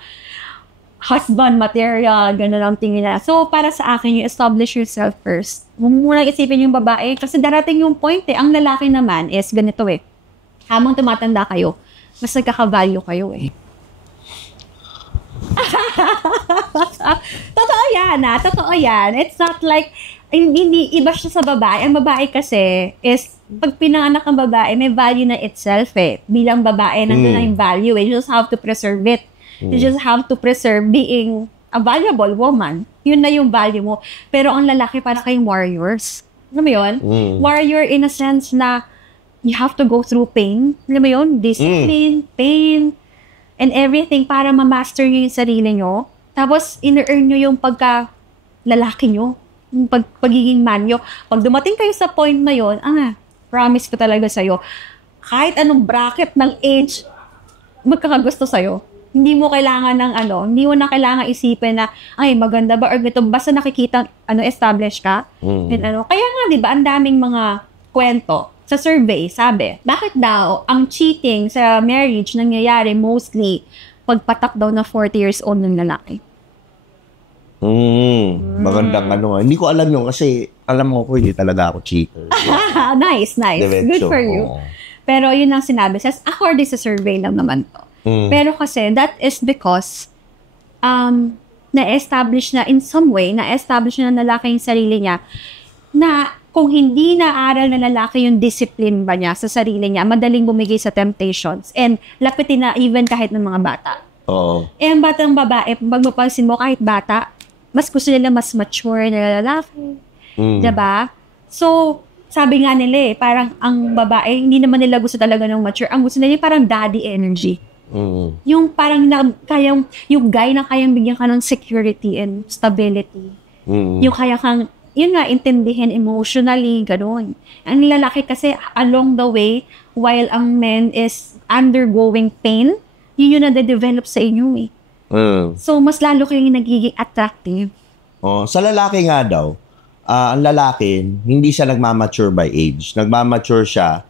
husband material, gano'n ang tingin na. So, para sa akin, you establish yourself first. Huwag mo muna isipin yung babae kasi darating yung point Ang lalaki naman is ganito Habang tumatanda kayo, mas nagkaka-value kayo Totoo yan. It's not like, hindi iba siya sa babae. Ang babae kasi is, pag pinanganak ang babae, may value na itself Bilang babae, nandun na yung value You just have to preserve it. You just have to preserve being a valuable woman. Yun na yung value mo. Pero ang lalaki, para kayong warriors. Alam mo yun? Warrior in a sense na you have to go through pain. Alam mo yun? Discipline, pain, and everything para ma-master nyo yung sarili nyo. Tapos, in-earn nyo yung pagka-lalaki nyo. Yung pagiging man nyo. Pag dumating kayo sa point na yun, promise ko talaga sa'yo, kahit anong bracket ng age, magkakagusto sa'yo. Hindi mo kailangan hindi mo na kailangan isipin na, ay, maganda ba? Or ito, basta nakikita, establish ka. And kaya nga, di ba, ang daming mga kwento sa survey, sabi, bakit daw ang cheating sa marriage nangyayari mostly pagpatak daw na 40 years old ng lalaki? Magandang Hindi ko alam yun kasi alam mo ko, hindi talaga ako cheater. Nice. Diretso. Good for you. Pero yun ang sinabi. Says, according sa survey lang naman to. Pero kasi, that is because na-establish na in some way, na-establish na lalaki yung sarili niya na kung hindi naaral na lalaki yung discipline ba niya sa sarili niya, madaling bumigay sa temptations and lapitin na even kahit ng mga bata. Oo. Ang batang babae, pag mapansin mo kahit bata, mas gusto nila mas mature na lalaki. Diba? So, sabi nga nila parang ang babae, hindi naman nila gusto talaga ng mature. Ang gusto nila parang daddy energy. Yung parang yung guy na kayang bigyan ka ng security and stability. Yung kaya kang, yun nga, intindihin emotionally, gano'n. Ang lalaki kasi along the way, while ang man is undergoing pain, yun yung nade-develop sa inyo So, mas lalo kayong nagiging attractive. Oh, sa lalaki nga daw, ang lalaki, hindi siya nagmamature by age. Nagmamature siya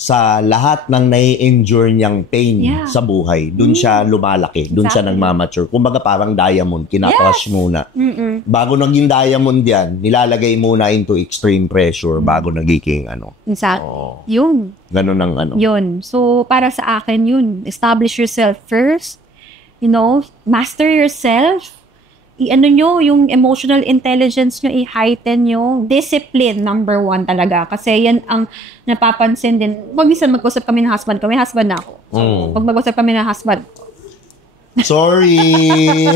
sa lahat ng nai-endure niyang pain sa buhay. Doon siya lumalaki. Doon siya nagmamature. Kumbaga parang diamond. Kinakrush muna. Bago naging diamond yan, nilalagay muna into extreme pressure bago nagiging ano. Exactly. Yun. Ganun ang ano. Yun. So, para sa akin yun. Establish yourself first. You know, master yourself. I-ano nyo, yung emotional intelligence nyo, i-heighten nyo. Discipline, number 1 talaga. Kasi yan ang napapansin din. Pag minsan mag-usap kami ng husband ko, may husband na ako. So, pag mag-usap kami ng husband ko. Sorry!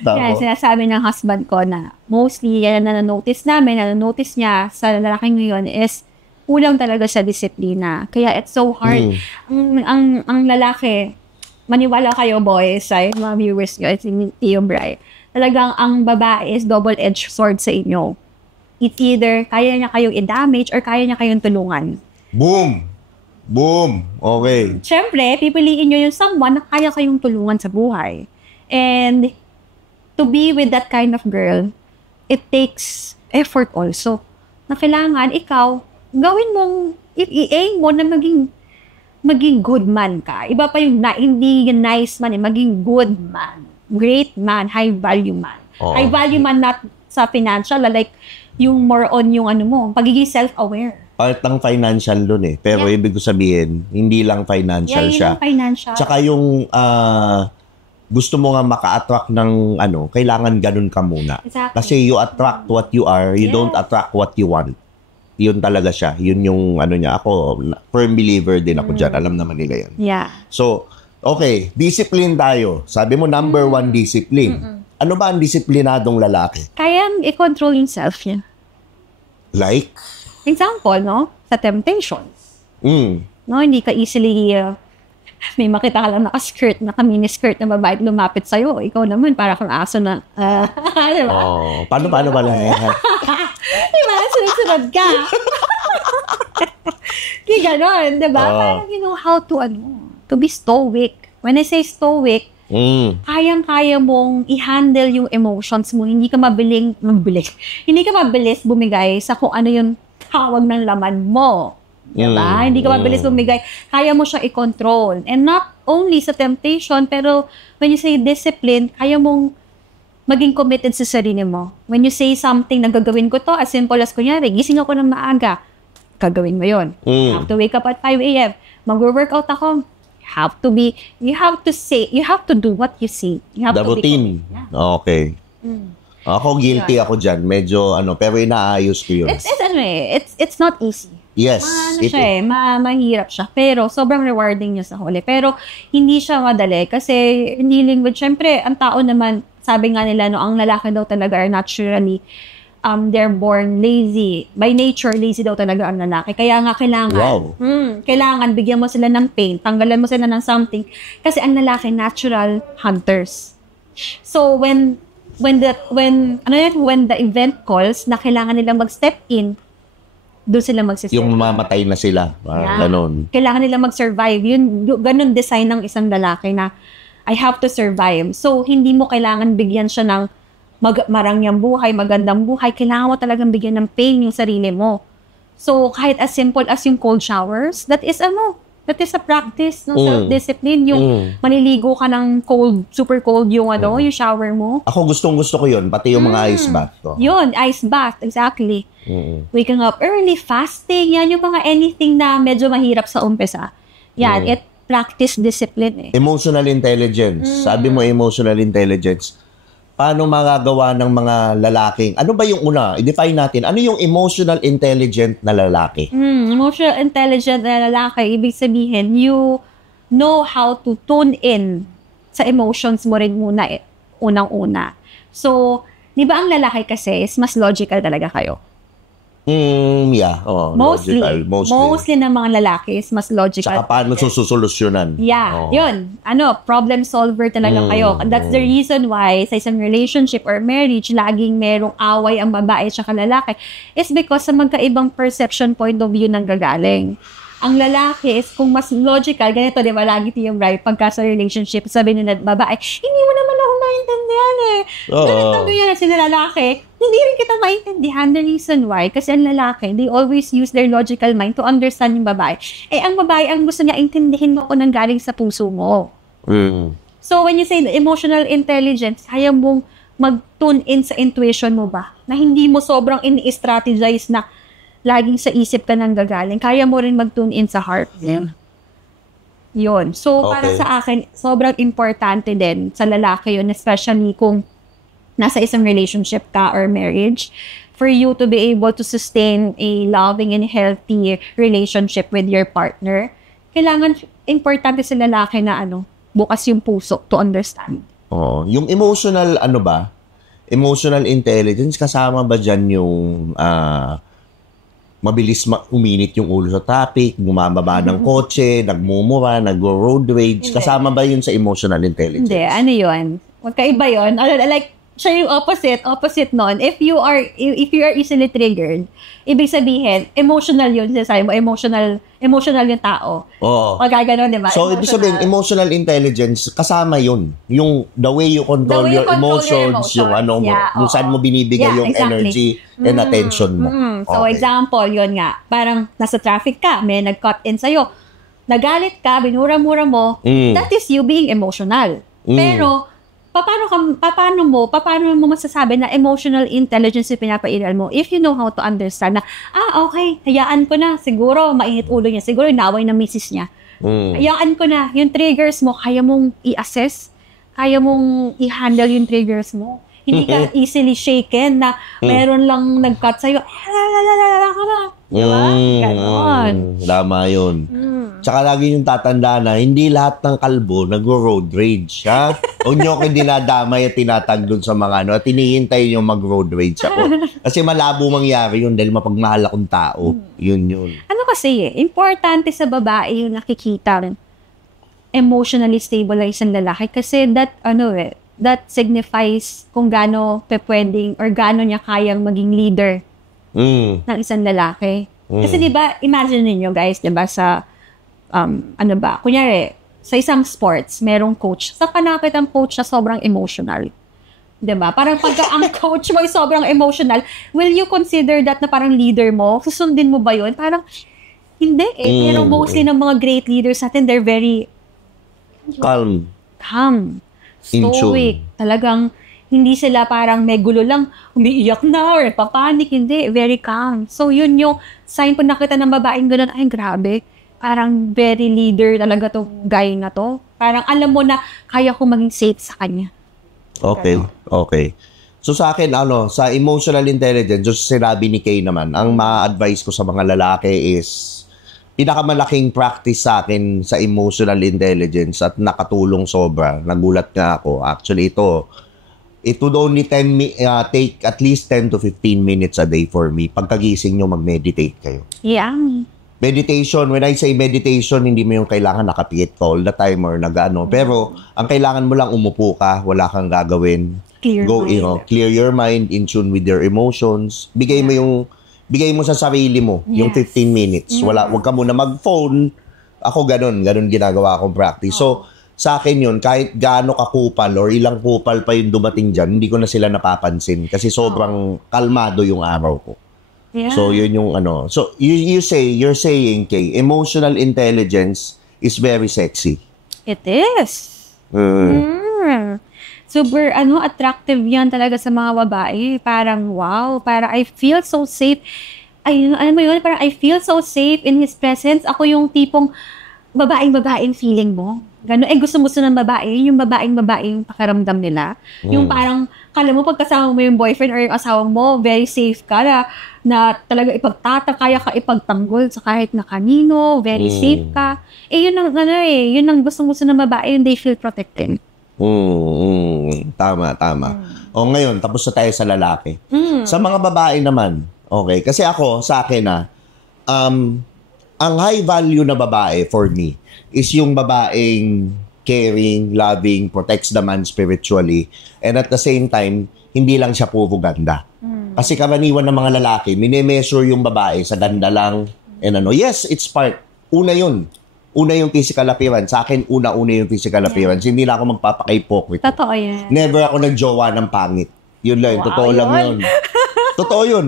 Yan, sinasabi ng husband ko na mostly yan na nanonotice niya sa lalaking ngayon is kulang talaga sa disiplina. Kaya it's so hard. Ang lalaki, maniwala kayo, boys, ay mga viewers nyo, at si Tio Bri, talagang ang babae is double-edged sword sa inyo. It's either kaya niya kayong i-damage or kaya niya kayong tulungan. Boom! Boom! Okay. Siyempre, pipiliin nyo yung someone na kaya kayong tulungan sa buhay. And to be with that kind of girl, it takes effort also. Na kailangan ikaw, gawin mong, i-aim mo na maging good man ka. Iba pa yung hindi yung nice man, maging good man. Great man, high value man. High value man not sa financial, like yung more on yung ano mo, pagiging self-aware. Part ng financial dun eh. Pero ibig ko sabihin, hindi lang financial siya. Yung financial. Tsaka yung gusto mo nga maka-attract ng ano, kailangan ganun ka muna. Exactly. Kasi you attract what you are, you don't attract what you want. Yun talaga siya. Yun yung ano niya. Ako, firm believer din ako dyan. Alam naman nila yan. Yeah. So, okay. Discipline tayo. Sabi mo, number 1, discipline. Ano ba ang disiplinadong lalaki? Kaya i-control yung self niya. Like? Example, no? Sa temptations. No, hindi ka easily, may makita ka lang naka-skirt, naka-mini-skirt na babae lumapit sa'yo. Ikaw naman, para kang aso na, diba? Oh, paano ba lang yan? Diba? Sunod-sunod ka. Di ganon, diba? Parang you know how to be stoic. When I say stoic, kayang-kaya mong i-handle yung emotions mo. Hindi ka Hindi ka mabilis bumigay sa kung ano yung tawag ng laman mo. Diba? Hindi ka mabilis bumigay. Kaya mo siya i-control. And not only sa temptation, pero when you say discipline, kaya mong maging committed sa sarili mo. When you say something na gagawin ko to, as simple as kunyari, gising ako ng maaga, gagawin mo yun. You have to wake up at 5 a.m. Mag-workout ako. You have to do what you say. You have The to routine. Okay. Ako, guilty ako dyan. Medyo, pero inaayos ko yun. It's not easy. Yes. Mahirap siya. Pero, sobrang rewarding niya sa huli. Pero, hindi siya madali. Kasi, dealing with, syempre, ang tao naman, sabi nga nila, no, ang lalaki daw talaga are naturally, they're born lazy. By nature, lazy daw talaga ang lalaki. Kaya nga, kailangan bigyan mo sila ng pain, tanggalan mo sila ng something. Kasi ang lalaki, natural hunters. So, when the event calls na kailangan nilang mag-step in, doon sila mag-step. Yung mamatay na sila. Ganon. Kailangan nilang mag-survive. Ganon design ng isang lalaki na I have to survive. So, hindi mo kailangan bigyan siya ng marangyang buhay, magandang buhay. Kailangan mo talagang bigyan ng pain yung sarili mo. So, kahit as simple as yung cold showers, that is a practice ng self-discipline. Yung maliligo ka ng cold, super cold yung yung shower mo. Ako gustong-gusto ko yun, pati yung mga ice bath to. Yun, ice bath, exactly. Waking up early, fasting, yan yung mga anything na medyo mahirap sa umpisa. Yan, it practice discipline eh. Emotional intelligence. Sabi mo emotional intelligence. Paano magagawa ng mga lalaking, ano ba yung una? I-define natin. Ano yung emotional intelligent na lalaki? Emotional intelligent na lalaki, ibig sabihin, you know how to tune in sa emotions mo rin muna unang-una. So, di ba ang lalaki kasi is mas logical talaga kayo? Yeah. Mostly ng mga lalaki is mas logical. Saka paano susolusyonan? Yeah, yun. Problem solver talaga kayo. That's the reason why sa isang relationship or marriage, laging merong away ang babae at lalaki is because sa magkaibang perception point of view nang gagaling. Ang lalaki is, kung mas logical, ganito, di ba, lagi yung right, pagka sa relationship, sabi nila, babae, hindi mo naman ako maintindihan eh. Ganito ganyan, sila lalaki, hindi rin kita maintindihan. The reason why, kasi ang lalaki, they always use their logical mind to understand yung babae. Eh, ang babae, ang gusto niya, intindihin mo kung nanggaling sa puso mo. So, when you say emotional intelligence, kaya mong mag-tune in sa intuition mo ba? Na hindi mo sobrang ini-strategize na laging sa isip ka nang gagaling. Kaya mo rin mag-tune in sa heart. Yeah. Yun. So, para sa akin, sobrang importante din sa lalaki yun, especially kung nasa isang relationship ka or marriage, for you to be able to sustain a loving and healthy relationship with your partner. Kailangan, importante sa lalaki na bukas yung puso to understand. Yung emotional, emotional intelligence, kasama ba dyan yung mabilis uminit yung ulo sa traffic, bumababa ng kotse, nagmumura, nag-road rage. Kasama ba yun sa emotional intelligence? Hindi, ano yun? Magkaiba yun. Like, siya yung opposite nun. If you are easily triggered, ibig sabihin, emotional yun, sabi mo, emotional yung tao. Oo. Pagka ganun, di ba? So, ibig sabihin, emotional intelligence, kasama yun. Yung the way you control your emotions, yung kung saan mo binibigay yung energy and attention mo. So, example, yun nga. Parang nasa traffic ka, may nag-cut in sa'yo. Nagalit ka, binura-mura mo, that is you being emotional. Pero, paano mo masasabi na emotional intelligence yung pinapairal mo if you know how to understand na, okay, hayaan ko na, siguro mainit ulo niya, siguro naway na misis niya. Hayaan ko na, yung triggers mo, kaya mong i-assess, kaya mong i-handle yung triggers mo. Hindi ka easily shaken na meron lang nag-cut sa'yo, diba? Ganon. Tama yun. Tsaka lagi yung tatanda na, hindi lahat ng kalbo nag-road rage, ha? Huwag nyo ako dinadamay at tinatag dun sa mga at hinihintay nyo mag-road rage ako. Kasi malabo mangyari yun dahil mapagmahal akong tao. Yun. Kasi importante sa babae yung nakikita emotionally stabilized ang lalaki kasi that signifies kung gaano pwedeng or gaano niya kayang maging leader ng isang lalaki. Kasi diba, imagine niyo guys, diba sa kunyari, sa isang sports, merong coach. Sa panakit ang coach na sobrang emotional. Diba? Parang pagka ang coach mo ay sobrang emotional, will you consider that na parang leader mo? Susundin mo ba yun? Parang, hindi eh. Pero mostly ng mga great leaders natin, they're very calm. Stoic. Talagang, hindi sila parang may gulo lang, umiiyak na or papanik. Hindi, very calm. So, yun yung sign kung nakita ng babaeng gano'n, ay grabe. Parang very leader talaga tong guy na to. Parang alam mo na kaya ko maging safe sa kanya. Okay. So sa akin, sa emotional intelligence, just sinabi ni Kay naman, ang ma-advise ko sa mga lalaki is, pinakamalaking practice sa akin sa emotional intelligence at nakatulong sobra. Nagulat nga ako. Actually, it would only take at least 10 to 15 minutes a day for me. Pagkagising nyo, mag-meditate kayo. Yeah. Meditation, when I say meditation, hindi mo yung kailangan nakapikit ka all the time or nag-ano. Pero, ang kailangan mo lang umupo ka, wala kang gagawin. Clear your mind, in tune with your emotions. Bigay mo sa sarili mo yung 15 minutes. Wag ka muna mag-phone. Ako ganun ginagawa akong practice. So, sa akin yun, kahit gaano kakupal or ilang kupal pa yung dumating dyan, hindi ko na sila napapansin kasi sobrang kalmado yung araw ko. Yeah. So, yun yung So, you're saying, Kay, emotional intelligence is very sexy. It is. Super, attractive yan talaga sa mga babae. Parang, wow, parang I feel so safe. Parang I feel so safe in his presence. Ako yung tipong babaeng feeling mo. Gano'n, gusto ng babae, yung babaeng pakiramdam nila. Yung parang, kala mo pagkasama mo yung boyfriend or yung asawa mo, very safe ka na talaga kaya ka ipagtanggol sa kahit na kanino, very safe ka. Yun ang gusto ng babae, yung they feel protected. Tama. Ngayon, tapos na tayo sa lalaki. Sa mga babae naman, okay, kasi ako, sa akin ang high value na babae for me is yung babaeng caring, loving, protects the man spiritually, and at the same time, hindi lang siya puro ganda. Kasi karaniwan ng mga lalaki, minimeasure yung babae sa ganda lang, and yes, it's part una yun. Una yung physical appearance. Sa akin, una yung physical appearance. Hindi na ako magpapaka-hypocrite. Totoo yan. Never ako nagjowa ng pangit. Yun lang. Wow, totoo lang yun. Totoo yun.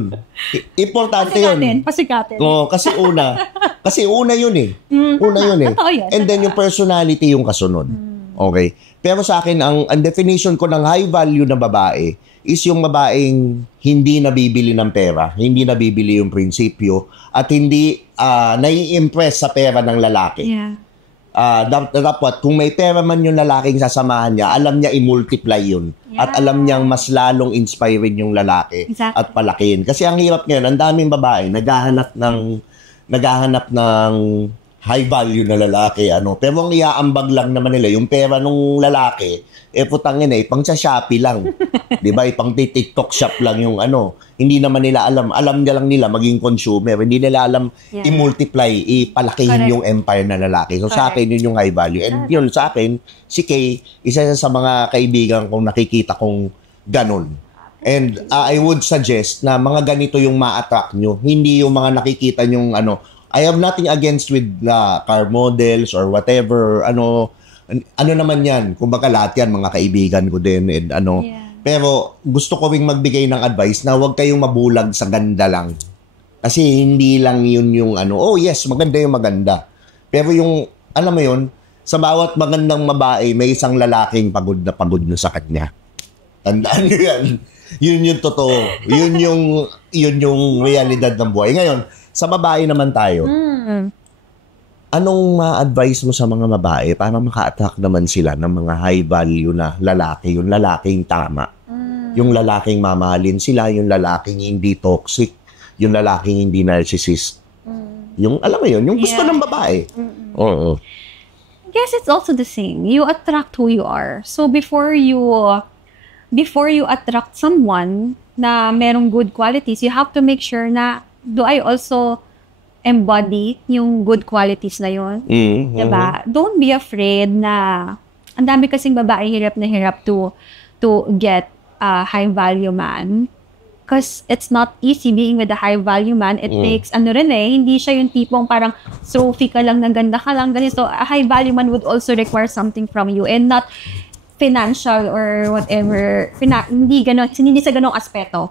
Importante yun. Pasikatin. Oo, kasi una yun eh. Una yun eh. Totoo yun. And then yung personality yung kasunod. Okay? Pero sa akin, ang definition ko ng high value na babae is yung babaeng hindi nabibili ng pera, hindi nabibili yung prinsipyo, at hindi nai-impress sa pera ng lalaki. Yeah. Dapat, kung may pera man yung lalaking sasamahan niya, alam niya i-multiply yun. Yeah. At alam niyang mas lalong inspiring yung lalaki. Exactly. At palakihin. Kasi ang hirap ngayon, ang daming babae, naghahanap ng high value na lalaki. Pero ang iaambag lang naman nila, yung pera ng lalaki, putangin pang sa Shopee lang. Diba? Pang TikTok shop lang yung Hindi naman nila alam. Alam niya lang nila maging consumer. Hindi nila alam i-multiply, ipalakihin yung empire na lalaki. So sa akin, yun yung high value. And yun sa akin, si Kay, isa sa mga kaibigan kong nakikita kong ganun. And I would suggest na mga ganito yung ma-attract nyo. Hindi yung mga nakikita nyong I have nothing against with car models or whatever. Ano naman yan? Kumbaga lahat yan, mga kaibigan ko din. And Yeah. Pero gusto ko ring magbigay ng advice na huwag kayong mabulag sa ganda lang. Kasi hindi lang yun yung oh yes, maganda yung maganda. Pero yung, alam mo yun, sa bawat magandang babae, may isang lalaking pagod na sa kanya. Tandaan nyo yan. Yun yung totoo. Yun yung realidad ng buhay. Ngayon, sa babae naman tayo. Anong ma-advise mo sa mga babae para maka-attract naman sila ng mga high value na lalaki, yung lalaking tama, yung lalaking mamahalin sila, yung lalaking hindi toxic, yung lalaking hindi narcissist. Yung, alam mo yun, yung gusto ng babae. Oo. Yes, it's also the same. You attract who you are. So before you attract someone na merong good qualities, you have to make sure na do I also embody yung good qualities na yun. Diba? Don't be afraid na ang dami kasing babae hirap na hirap to get a high value man. Because it's not easy being with a high value man. It takes, hindi siya yung tipong parang trophy ka lang, naganda ka lang, ganito. A high value man would also require something from you and not financial or whatever. Hindi sa ganong aspeto.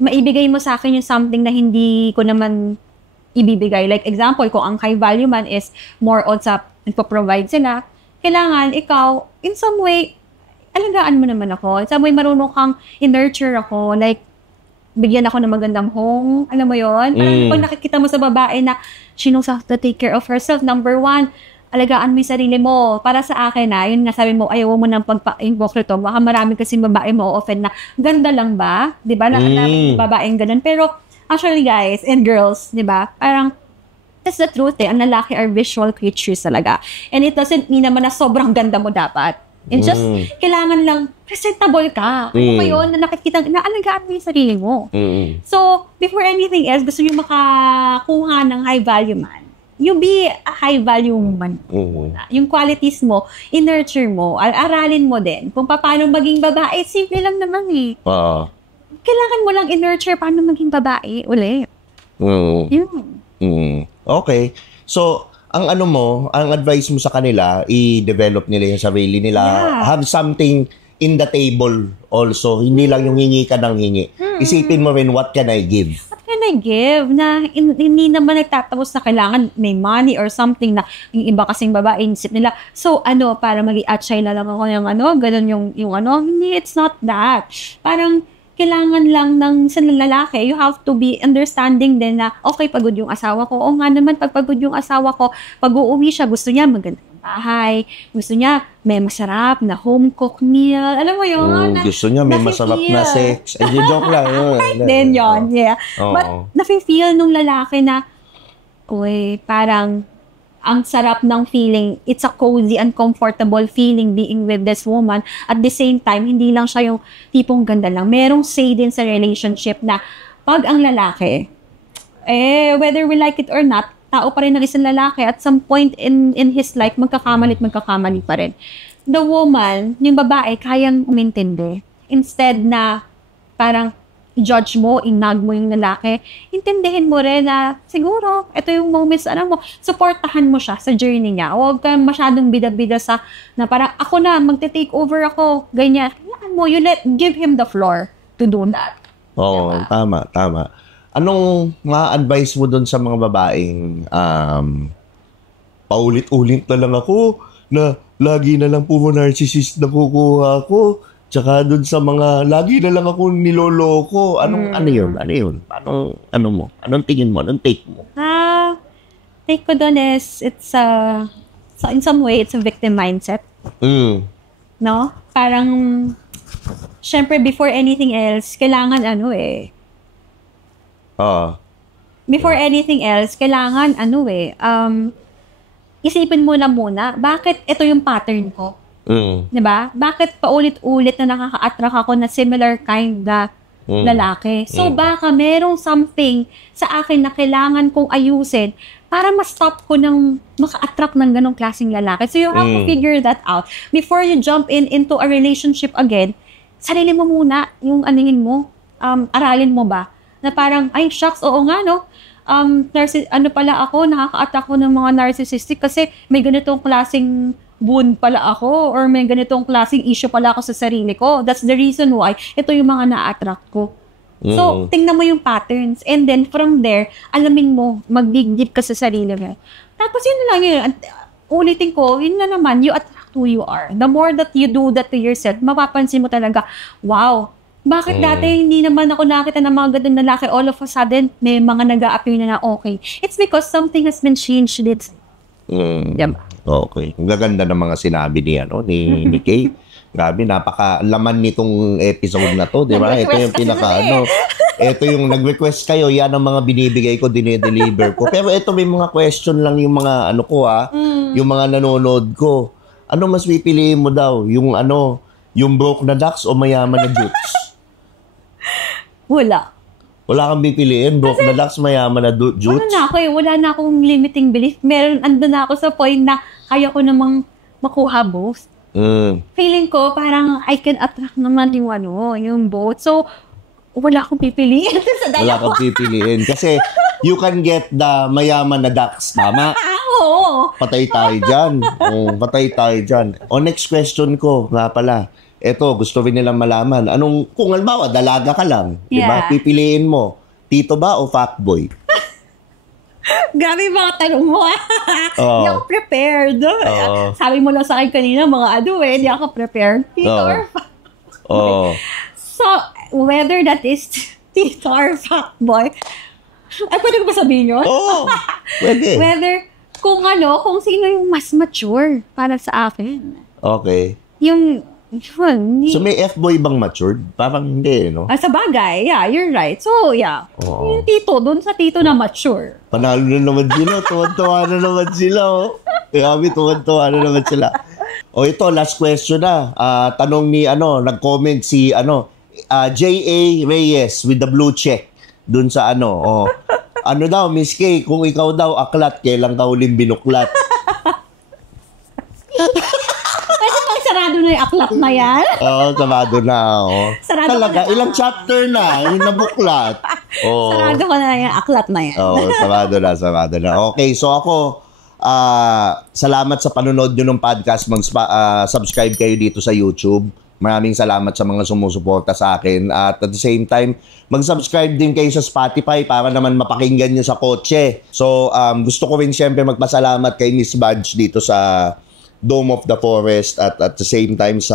Maibigay mo sa akin yung something na hindi ko naman ibibigay. Like example, kung ang high value man is more on sa nagpo-provide sila, kailangan ikaw, in some way, alagaan mo naman ako. In some way, marunong kang i-nurture ako. Like, bigyan ako ng magandang home. Alam mo yon. Parang pag nakikita mo sa babae na she knows how to take care of herself, number one, alagaan mo yung sarili mo. Para sa akin yun nga sabi mo, ayaw mo ng pagpa-impokrito. Baka marami kasing babae mo offend na, ganda lang ba? Diba? Nakadami babaeng ganun. Pero, actually guys and girls, di ba? Parang, that's the truth Ang lalaki are visual creatures talaga. And it doesn't mean naman na sobrang ganda mo dapat. It's just, kailangan lang presentable ka. Ano ba yun? Na nakikita, naalagaan mo yung sarili mo. So, before anything else, gusto nyo makakuha ng high value man. You be a high value man. Yung qualities mo, i-nurture mo, aralin mo din. Kung paano maging babae, simple lang naman kailangan mo lang i-nurture paano maging babae ulit. Okay. So, ang advice mo sa kanila, i-develop nila yung sarili nila. Yeah. Have something in the table also. Hindi lang yung hingi ka ng hingi. Isipin mo rin, what can I give? What can I give? Na hindi naman nagtatapos na kailangan may money or something na yung iba kasing babae, isip nila, so para mag-i-atchay na lang ako yung ganun yung hindi, it's not that. Parang, kailangan lang sa lalaki, you have to be understanding din na, okay, pagod yung asawa ko. O nga naman, pag pagod yung asawa ko, pag uuwi siya, gusto niya maganda yung bahay. Gusto niya may masarap na home-cooked meal. Alam mo yun? Gusto niya may masarap na sex. Joke lang. Then yun, yeah. But, nafe-feel nung lalaki na, parang, ang sarap ng feeling, it's a cozy and comfortable feeling being with this woman. At the same time, hindi lang siya yung tipong ganda lang. Merong say din sa relationship na pag ang lalaki, whether we like it or not, tao pa rin ng isang lalaki. At some point in his life, magkakamali pa rin. The woman, yung babae, kayang umintindi. Instead na parang, judge mo, inag mo yung lalaki, intindihin mo rin na siguro, ito yung moments, supportahan mo siya sa journey niya. Huwag ka masyadong bida-bida sa, na parang ako na, magte-take over ako, ganyan. Kailangan mo, give him the floor to do that. Oo, tama. Anong ma-advise mo dun sa mga babaeng paulit-ulit na lang ako, na lagi na lang po narcissist na kukuha ko, tsaka dun sa mga lagi na lang ako niloloko. Ano yun? Anong tingin mo? Anong take mo? Take ko dun is, so in some way, it's a victim mindset. No? Parang, syempre, before anything else, kailangan before anything else, kailangan isipin mo na muna, bakit ito yung pattern ko? Diba? Bakit paulit-ulit na nakaka-attract ako na similar kind na lalaki? So, baka merong something sa akin na kailangan kong ayusin para ma-stop ko ng maka-attract ng ganong klaseng lalaki. So, you have to figure that out. Before you jump into a relationship again, sarili mo muna yung aralin mo ba? Na parang, ay, shucks, oo nga, no? Nakaka-attract ko ng mga narcissistic kasi may ganitong klaseng wound pala ako or may ganitong klaseng issue pala ako sa sarili ko. That's the reason why ito yung mga na-attract ko. So, tingnan mo yung patterns and then from there, alamin mo, mag-dig deep ka sa sarili mo. Tapos yun lang yun. Ulitin ko, yun na naman, you attract who you are. The more that you do that to yourself, mapapansin mo talaga, wow, bakit dati hindi naman ako nakita ng mga gandang lalaki, all of a sudden, may mga nag-a-appear na okay. It's because something has been changed. Diba? Okay. Ang gaganda ng mga sinabi ni Kay. Grabe, napaka-laman nitong episode na to, di ba? Ito yung ito yung nag-request kayo, yan ang mga binibigay ko, dinedeliver ko. Pero ito may mga question lang yung mga yung mga nanonood ko. Ano mas pipiliin mo daw? Yung broke na ducks o mayaman na jutes? Wala kang pipiliin? Broke na ducks, mayaman na jutes? Wala na akong limiting belief. Andun na ako sa point na kaya ko namang makuha both. Feeling ko, parang I can attract naman yung both. So, wala akong pipiliin. Wala akong pipiliin. Kasi, you can get the mayaman na ducks. Tama? Oo. Patay tayo dyan. Next question ko, nga pala. Eto, gusto rin nilang malaman. Kung halimbawa, dalaga ka lang, di ba? Pipiliin mo, tito ba o fuckboy? Grabe yung mga tanong mo. Hindi ako prepared. Sabi mo lang sa akin kanina, mga hindi ako prepared. Tito or fuckboy. So, whether that is tito or fuckboy, pwede ko ba sabihin yun? Pwede. Whether, kung sino yung mas mature para sa akin. Okay. So, may F-boy bang matured? Parang hindi, no? Sa bagay, yeah, you're right. So, yeah. Yung tito, dun sa tito na mature. Panalo na naman sila. Tuwan-tuwa na naman sila, tuwan-tuwa na naman sila. Ito, last question na. Tanong ni, nag-comment si, J.A. Reyes with the blue check. Dun sa, ano daw, Miss K, kung ikaw daw aklat, kailan ka huling binuklat? Sarado na yung aklat na yan. Sarado na. Sarado talaga, ilang chapter na yung nabuklat. Sarado ko na yung aklat na yan. Sarado na. Okay, so ako, salamat sa panonood nyo ng podcast. Subscribe kayo dito sa YouTube. Maraming salamat sa mga sumusuporta sa akin. At the same time, mag-subscribe din kayo sa Spotify para naman mapakinggan nyo sa kotse. So, gusto ko rin siyempre magpasalamat kay Miss Badge dito sa Dome of the Forest at the same time sa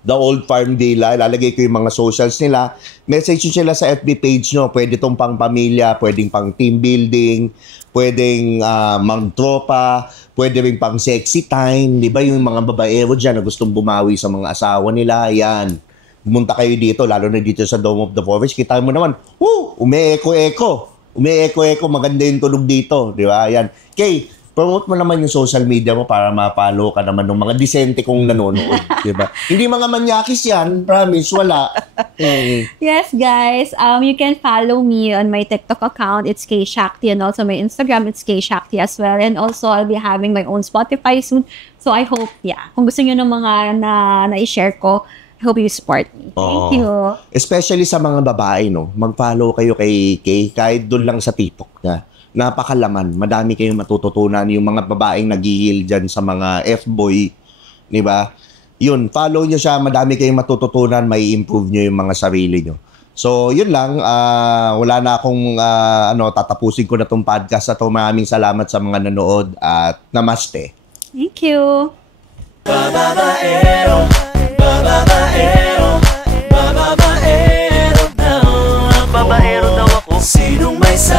The Old Farm Villa. Ilalagay ko yung mga socials nila. Message nyo sila sa FB page nyo. Pwede tong pang pamilya, pwedeng pang team building, pwedeng magtropa, pwede rin pang sexy time. Di ba yung mga babaero dyan na gustong bumawi sa mga asawa nila? Yan. Pumunta kayo dito, lalo na dito sa Dome of the Forest. Kita mo naman, umi-echo-echo. Umi-echo-echo, maganda yung tunog dito. Di ba? Yan. Okay. Promote mo naman yung social media mo para ma-follow ka naman ng mga disente kong nanonood. Diba? Hindi mga manyakis yan. Promise, wala. Yes, guys. You can follow me on my TikTok account. It's Kay Shakti. And also my Instagram, it's Kay Shakti as well. And also, I'll be having my own Spotify soon. So, I hope, kung gusto nyo ng mga na-share ko, I hope you support me. Thank you. Especially sa mga babae, no? Mag-follow kayo kay Kay, kahit doon lang sa TikTok niya. Napakalaman. Madami kayong matututunan. Yung mga babaeng nag-heal dyan sa mga F-boy, di ba? Yun, follow nyo siya. Madami kayong matututunan. May improve nyo yung mga sarili nyo. So, yun lang. Wala na akong tatapusin ko na tong podcast na to. Maraming salamat sa mga nanood at namaste. Thank you. Babaero, babaero, babaero daw. Babaero daw ako. Sinong may sa